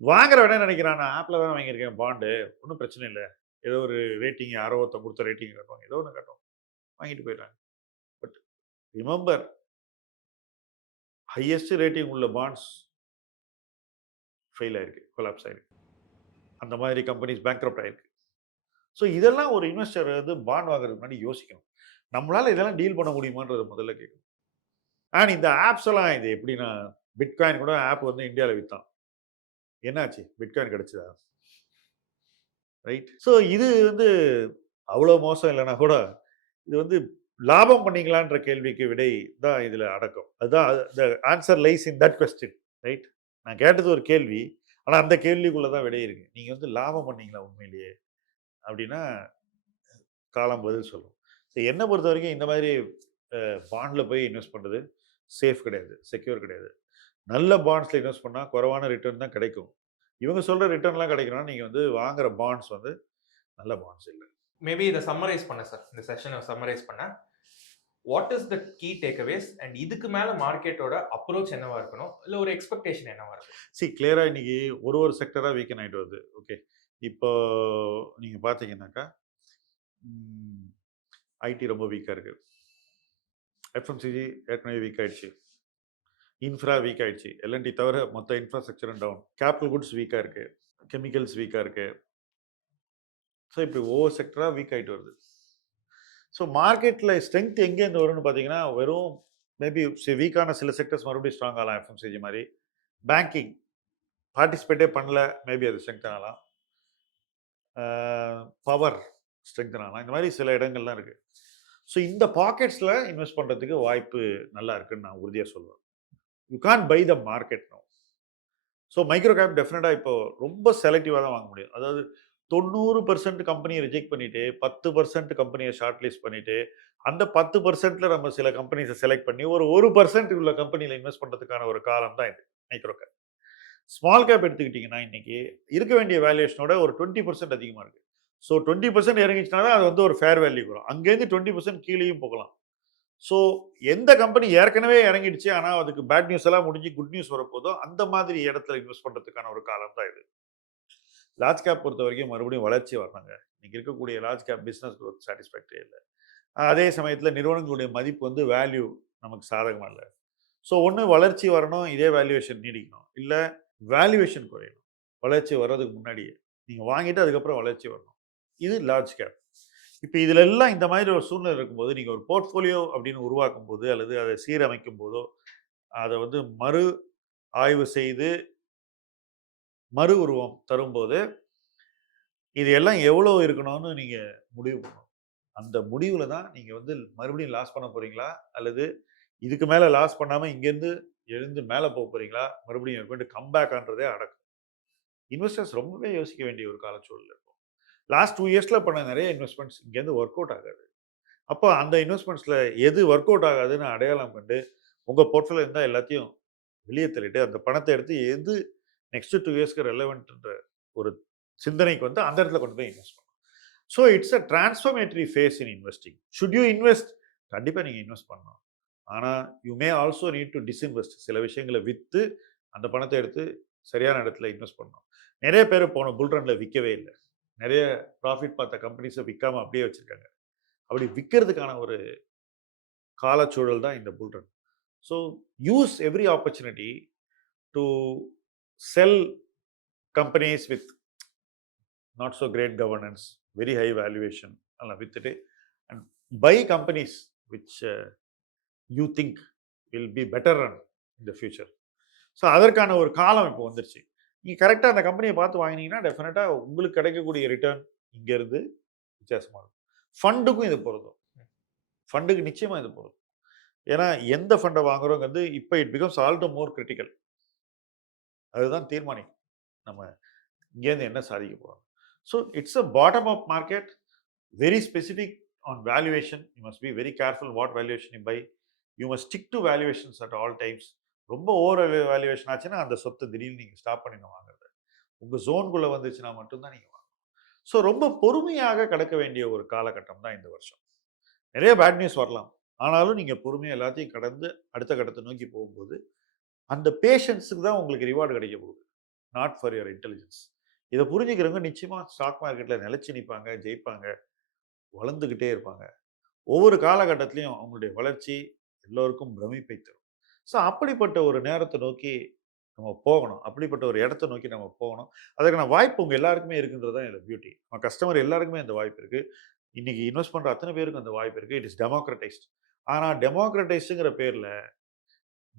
வாங்குற என்ன நினைக்கிறான், நான் ஆப்பில் தான் வாங்கியிருக்கேன் பாண்டு, ஒன்றும் பிரச்சனை இல்லை, ஏதோ ஒரு ரேட்டிங் யாரோ ஒருத்தன் கொடுத்த ரேட்டிங் கட்டுவாங்க, ஏதோ ஒன்று கட்டும், வாங்கிட்டு போயிடுறாங்க. பட் ரிமெம்பர், ஹையஸ்ட் ரேட்டிங் உள்ள பாண்ட்ஸ் ஃபெயில் ஆயிருக்கு, கொலாப்ஸ் ஆயிருக்கு, அந்த மாதிரி கம்பெனிஸ் பேங்க்ரப்ட் ஆயிருக்கு. ஸோ இதெல்லாம் ஒரு இன்வெஸ்டர் வந்து பாண்ட் வாங்குறதுக்கு முன்னாடி யோசிக்கணும், நம்மளால இதெல்லாம் டீல் பண்ண முடியுமான்றதை முதல்ல கேட்கணும். அண்ட் இந்த ஆப்ஸ் எல்லாம், இது எப்படின்னா, பிட்காயின் கூட ஆப் வந்து இந்தியாவில் விற்றான், என்னாச்சு? பிட்காயின் கிடைச்சதா? ரைட். ஸோ இது வந்து அவ்வளோ மோசம் இல்லைன்னா கூட இது வந்து லாபம் பண்ணீங்களான்ற கேள்விக்கு விடை தான் இதில் அடக்கம். அதுதான் the answer lies in that question, right. நான் கேட்டது ஒரு கேள்வி, ஆனால் அந்த கேள்விக்குள்ளே தான் விடை இருக்கு. நீங்கள் வந்து லாபம் பண்ணீங்களா உண்மையிலேயே அப்படின்னா காலம் பதில் சொல்லும். ஸோ என்னை பொறுத்த வரைக்கும் இந்த மாதிரி பாண்டில் போய் இன்வெஸ்ட் பண்ணுறது சேஃப் கிடையாது, செக்யூர் கிடையாது. நல்ல பாண்ட்ஸில் இன்வெஸ்ட் பண்ணால் குறைவான ரிட்டர்ன் தான் கிடைக்கும். இவங்க சொல்கிற ரிட்டர்ன்லாம் கிடைக்கணும்னா நீங்கள் வந்து வாங்குற பாண்ட்ஸ் வந்து நல்ல பாண்ட்ஸ் இல்லை. மேபி இதை சம்மரைஸ் பண்ண சார், இந்த செஷனை சம்மரைஸ் பண்ண, what is the key takeaways and இதுக்கு மேலே மார்க்கெட்டோட அப்ரோச் என்னவா இருக்கணும், இல்லை ஒரு எக்ஸ்பெக்டேஷன் என்னவா இருக்கும்? கிளியராக இன்னைக்கு ஒரு செக்டராக வீக்கன் ஆகிட்டு வருது. ஓகே, இப்போ நீங்கள் பார்த்தீங்கன்னாக்கா ஐடி ரொம்ப வீக்காக இருக்குது, எஃப்எம்சிஜி ஏற்கனவே வீக் ஆயிடுச்சு, இன்ஃப்ரா வீக் ஆயிடுச்சு, எல்என்டி தவிர மொத்த இன்ஃப்ராஸ்ட்ரக்சரும் டவுன், கேபிட்டல் குட்ஸ் வீக்காக இருக்குது, கெமிக்கல்ஸ் வீக்காக இருக்குது. ஸோ இப்படி ஒவ்வொரு செக்டராக வீக் ஆகிட்டு வருது. ஸோ மார்க்கெட்டில் ஸ்ட்ரென்த் எங்கேருந்து வரும்னு பார்த்தீங்கன்னா, வெறும் மேபி வீக்கான சில செக்டர்ஸ் மறுபடியும் ஸ்ட்ராங் ஆகலாம், எஃப்எம்சிஜி மாதிரி. பேங்கிங் பார்ட்டிசிபேட்டே பண்ணல, மேபி அது ஸ்ட்ரென்த் ஆகலாம். பவர் ஸ்ட்ரென்த் ஆகலாம். இந்த மாதிரி சில இடங்கள்லாம் இருக்குது. ஸோ இந்த பாக்கெட்ஸில் இன்வெஸ்ட் பண்ணுறதுக்கு வாய்ப்பு நல்லா இருக்குன்னு நான் உறுதியாக சொல்லுவேன். You can buy the market no. So micro cap டெஃபினட்டாக இப்போ ரொம்ப செலக்டிவாக தான் வாங்க முடியும். அதாவது 90% கம்பெனியை ரிஜெக்ட் பண்ணிவிட்டு 10% கம்பெனியை ஷார்ட் லிஸ்ட் பண்ணிவிட்டு அந்த 10%ல் நம்ம சில கம்பெனிஸை செலக்ட் பண்ணி ஒரு 1% உள்ள கம்பெனியில் இன்வெஸ்ட் பண்ணுறதுக்கான ஒரு காலம் தான் இது மைக்ரோ கேப். ஸ்மால் கேப் எடுத்துக்கிட்டிங்கன்னா இன்றைக்கி இருக்க வேண்டிய வேல்யூஷனோட ஒரு 20% அதிகமாக இருக்குது. ஸோ 20% இறங்கிச்சுனா தான் அது வந்து ஒரு ஃபேர் வேல்யூ வரும். அங்கேருந்து 20% கீழேயும் போகலாம். ஸோ எந்த கம்பெனி ஏற்கனவே இறங்கிடுச்சு ஆனால் அதுக்கு பேட் நியூஸ் எல்லாம் முடிஞ்சு குட் நியூஸ் வரப்போதோ அந்த மாதிரி இடத்துல இன்வெஸ்ட் பண்ணுறதுக்கான ஒரு காலம் தான் இது. லார்ஜ் கேப் பொறுத்த வரைக்கும் மறுபடியும் வளர்ச்சி வரணுங்க. இன்றைக்கி இருக்கக்கூடிய large cap business growth satisfactory இல்லை. அதே சமயத்தில் நிறுவனங்களுடைய மதிப்பு வந்து வேல்யூ நமக்கு சாதகமாக இல்லை. ஸோ ஒன்று வளர்ச்சி வரணும், இதே வேல்யூவேஷன் நீடிக்கணும், இல்லை வேல்யூவேஷன் குறையணும். வளர்ச்சி வர்றதுக்கு முன்னாடியே நீங்கள் வாங்கிட்டு அதுக்கப்புறம் வளர்ச்சி வரணும். இது லார்ஜ் கேப். இப்போ இதில் எல்லாம் இந்த மாதிரி ஒரு சூழ்நிலை இருக்கும்போது நீங்கள் ஒரு போர்ட்ஃபோலியோ அப்படின்னு உருவாக்கும் போது அல்லது அதை சீரமைக்கும் போதோ அதை வந்து மறு ஆய்வு செய்து மறு உருவம் தரும்போது இது எல்லாம் எவ்வளோ இருக்கணும்னு நீங்கள் முடிவு பண்ணணும். அந்த முடிவில் தான் நீங்கள் வந்து மறுபடியும் லாஸ் பண்ண போகிறீங்களா அல்லது இதுக்கு மேலே லாஸ் பண்ணாமல் இங்கேருந்து எழுந்து மேலே போக போகிறீங்களா, மறுபடியும் கொண்டு கம்பேக்ன்றதே அடக்கும். இன்வெஸ்டர்ஸ் ரொம்பவே யோசிக்க வேண்டிய ஒரு காலச்சூழல் இருக்கும். லாஸ்ட் 2 இயர்ஸில் பண்ண நிறைய இன்வெஸ்ட்மெண்ட்ஸ் இங்கேருந்து ஒர்க் அவுட் ஆகாது. அப்போ அந்த இன்வெஸ்ட்மெண்ட்ஸில் எது ஒர்க் அவுட் ஆகாதுன்னு அடையாளம் கண்டு உங்கள் போர்ட்ஃபோலியோ இருந்தால் எல்லாத்தையும் வெளியே தள்ளிட்டு அந்த பணத்தை எடுத்து எது நெக்ஸ்ட் 2 இயர்ஸ்க்கு ரெலவெண்ட்ன்ற ஒரு சிந்தனைக்கு வந்து அந்த இடத்துல கொண்டு போய் இன்வெஸ்ட் பண்ணணும். So it's a transformatory phase in investing. Should you invest? கண்டிப்பாக நீங்கள் இன்வெஸ்ட் பண்ணணும். ஆனால் you may also need to disinvest. சில விஷயங்களை விற்று அந்த பணத்தை எடுத்து சரியான இடத்துல இன்வெஸ்ட் பண்ணணும். நிறைய பேர் போன புல்ரனில் விற்கவே இல்லை. நிறைய ப்ராஃபிட் பார்த்த கம்பெனிஸை விற்காம அப்படியே வச்சுருக்காங்க. அப்படி விற்கிறதுக்கான ஒரு காலச்சூழல் தான் இந்த bull run. So use every opportunity to sell companies with not so great governance, very high valuation, வித்துட்டு and buy companies which you think will be better run in the future. So அதற்கான ஒரு காலம் இப்போ வந்துருச்சு. நீங்கள் கரெக்டாக அந்த கம்பெனியை பார்த்து வாங்கினீங்கன்னா டெஃபினட்டாக உங்களுக்கு கிடைக்கக்கூடிய ரிட்டர்ன் இங்கேருந்து வித்தியாசமாக இருக்கும். ஃபண்டுக்கும் இது பொருந்தும். ஃபண்டுக்கு நிச்சயமாக இது பொருந்தும். ஏன்னா எந்த ஃபண்டை வாங்குறோங்கிறது இப்போ it becomes all to more critical. அதுதான் தீர்மானிக்கும் நம்ம இங்கேருந்து என்ன சாதிக்க போகிறோம். So it's a bottom up market, very specific on valuation. You must be very careful what valuation you buy. You must stick to valuations at all times. ரொம்ப over valuation ஆச்சுன்னா அந்த சொத்தை திடீர்னு நீங்கள் ஸ்டாப் பண்ணிடணும் வாங்குறது. உங்கள் ஜோனுக்குள்ளே வந்துச்சுன்னா மட்டும்தான் நீங்கள் வாங்கணும். ஸோ ரொம்ப பொறுமையாக கடக்க வேண்டிய ஒரு காலகட்டம் தான் இந்த வருஷம். நிறைய பேட் நியூஸ் வரலாம், ஆனாலும் நீங்கள் பொறுமையாக எல்லாத்தையும் கடந்து அடுத்த கட்டத்தை நோக்கி போகும்போது அந்த பேஷன்ஸுக்கு தான் உங்களுக்கு ரிவார்டு கிடைக்க போகுது, நாட் ஃபார் யுவர் இன்டெலிஜென்ஸ். இதை புரிஞ்சுக்கிறவங்க நிச்சயமாக ஸ்டாக் மார்க்கெட்டில் நிலைச்சி நிற்பாங்க, ஜெயிப்பாங்க, வளர்ந்துக்கிட்டே இருப்பாங்க. ஒவ்வொரு காலகட்டத்திலையும் அவங்களுடைய வளர்ச்சி எல்லோருக்கும் பிரமிப்பை தரும். ஸோ அப்படிப்பட்ட ஒரு நேரத்தை நோக்கி நம்ம போகணும், அப்படிப்பட்ட ஒரு இடத்த நோக்கி நம்ம போகணும். அதுக்கான வாய்ப்பு உங்கள் எல்லாருக்குமே இருக்குன்றது தான் இதில் பியூட்டி. நம்ம கஸ்டமர் எல்லாருக்குமே அந்த வாய்ப்பு இருக்குது. இன்றைக்கி இன்வெஸ்ட் பண்ணுற அத்தனை பேருக்கும் அந்த வாய்ப்பு இருக்குது. It is democratised. ஆனால் டெமோக்ரட்டைஸ்டுங்கிற பேரில்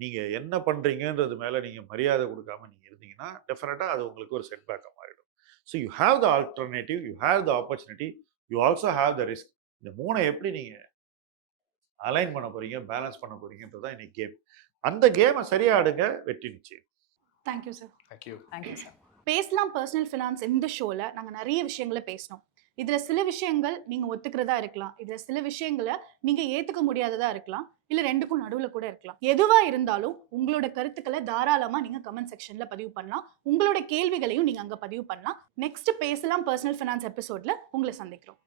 நீங்கள் என்ன பண்ணுறீங்கன்றது மேலே நீங்கள் மரியாதை கொடுக்காம நீங்கள் இருந்தீங்கன்னா டெஃபினட்டாக அது உங்களுக்கு ஒரு செட்பேக்காக மாறிடும். So you have the alternative, you have the opportunity, you also have the risk. இந்த மூணை எப்படி நீங்கள் அலைன் பண்ண போகிறீங்க, பேலன்ஸ் பண்ண போகிறீங்கன்றது தான் இன்னைக்கு கேம். அந்த கேமை சரியாக ஆடுங்க, வெற்றி நிச்சயம். Thank you sir. Thank you sir. பேசலாம் பர்சனல் ஃபினான்ஸ் இந்த ஷோவில் நாங்கள் நிறைய விஷயங்களை பேசினோம். இதில் சில விஷயங்கள் நீங்கள் ஒத்துக்கிறதா இருக்கலாம், இதில் சில விஷயங்களை நீங்கள் ஏற்றுக்க முடியாததா இருக்கலாம், இல்லை ரெண்டுக்கும் நடுவில் கூட இருக்கலாம். எதுவாக இருந்தாலும் உங்களோட கருத்துக்களை தாராளமாக நீங்கள் கமெண்ட் செக்ஷனில் பதிவு பண்ணலாம். உங்களோட கேள்விகளையும் நீங்கள் அங்கே பதிவு பண்ணலாம். நெக்ஸ்ட் பேசலாம் பர்சனல் ஃபினான்ஸ் எபிசோடில் உங்களை சந்திக்கிறோம்.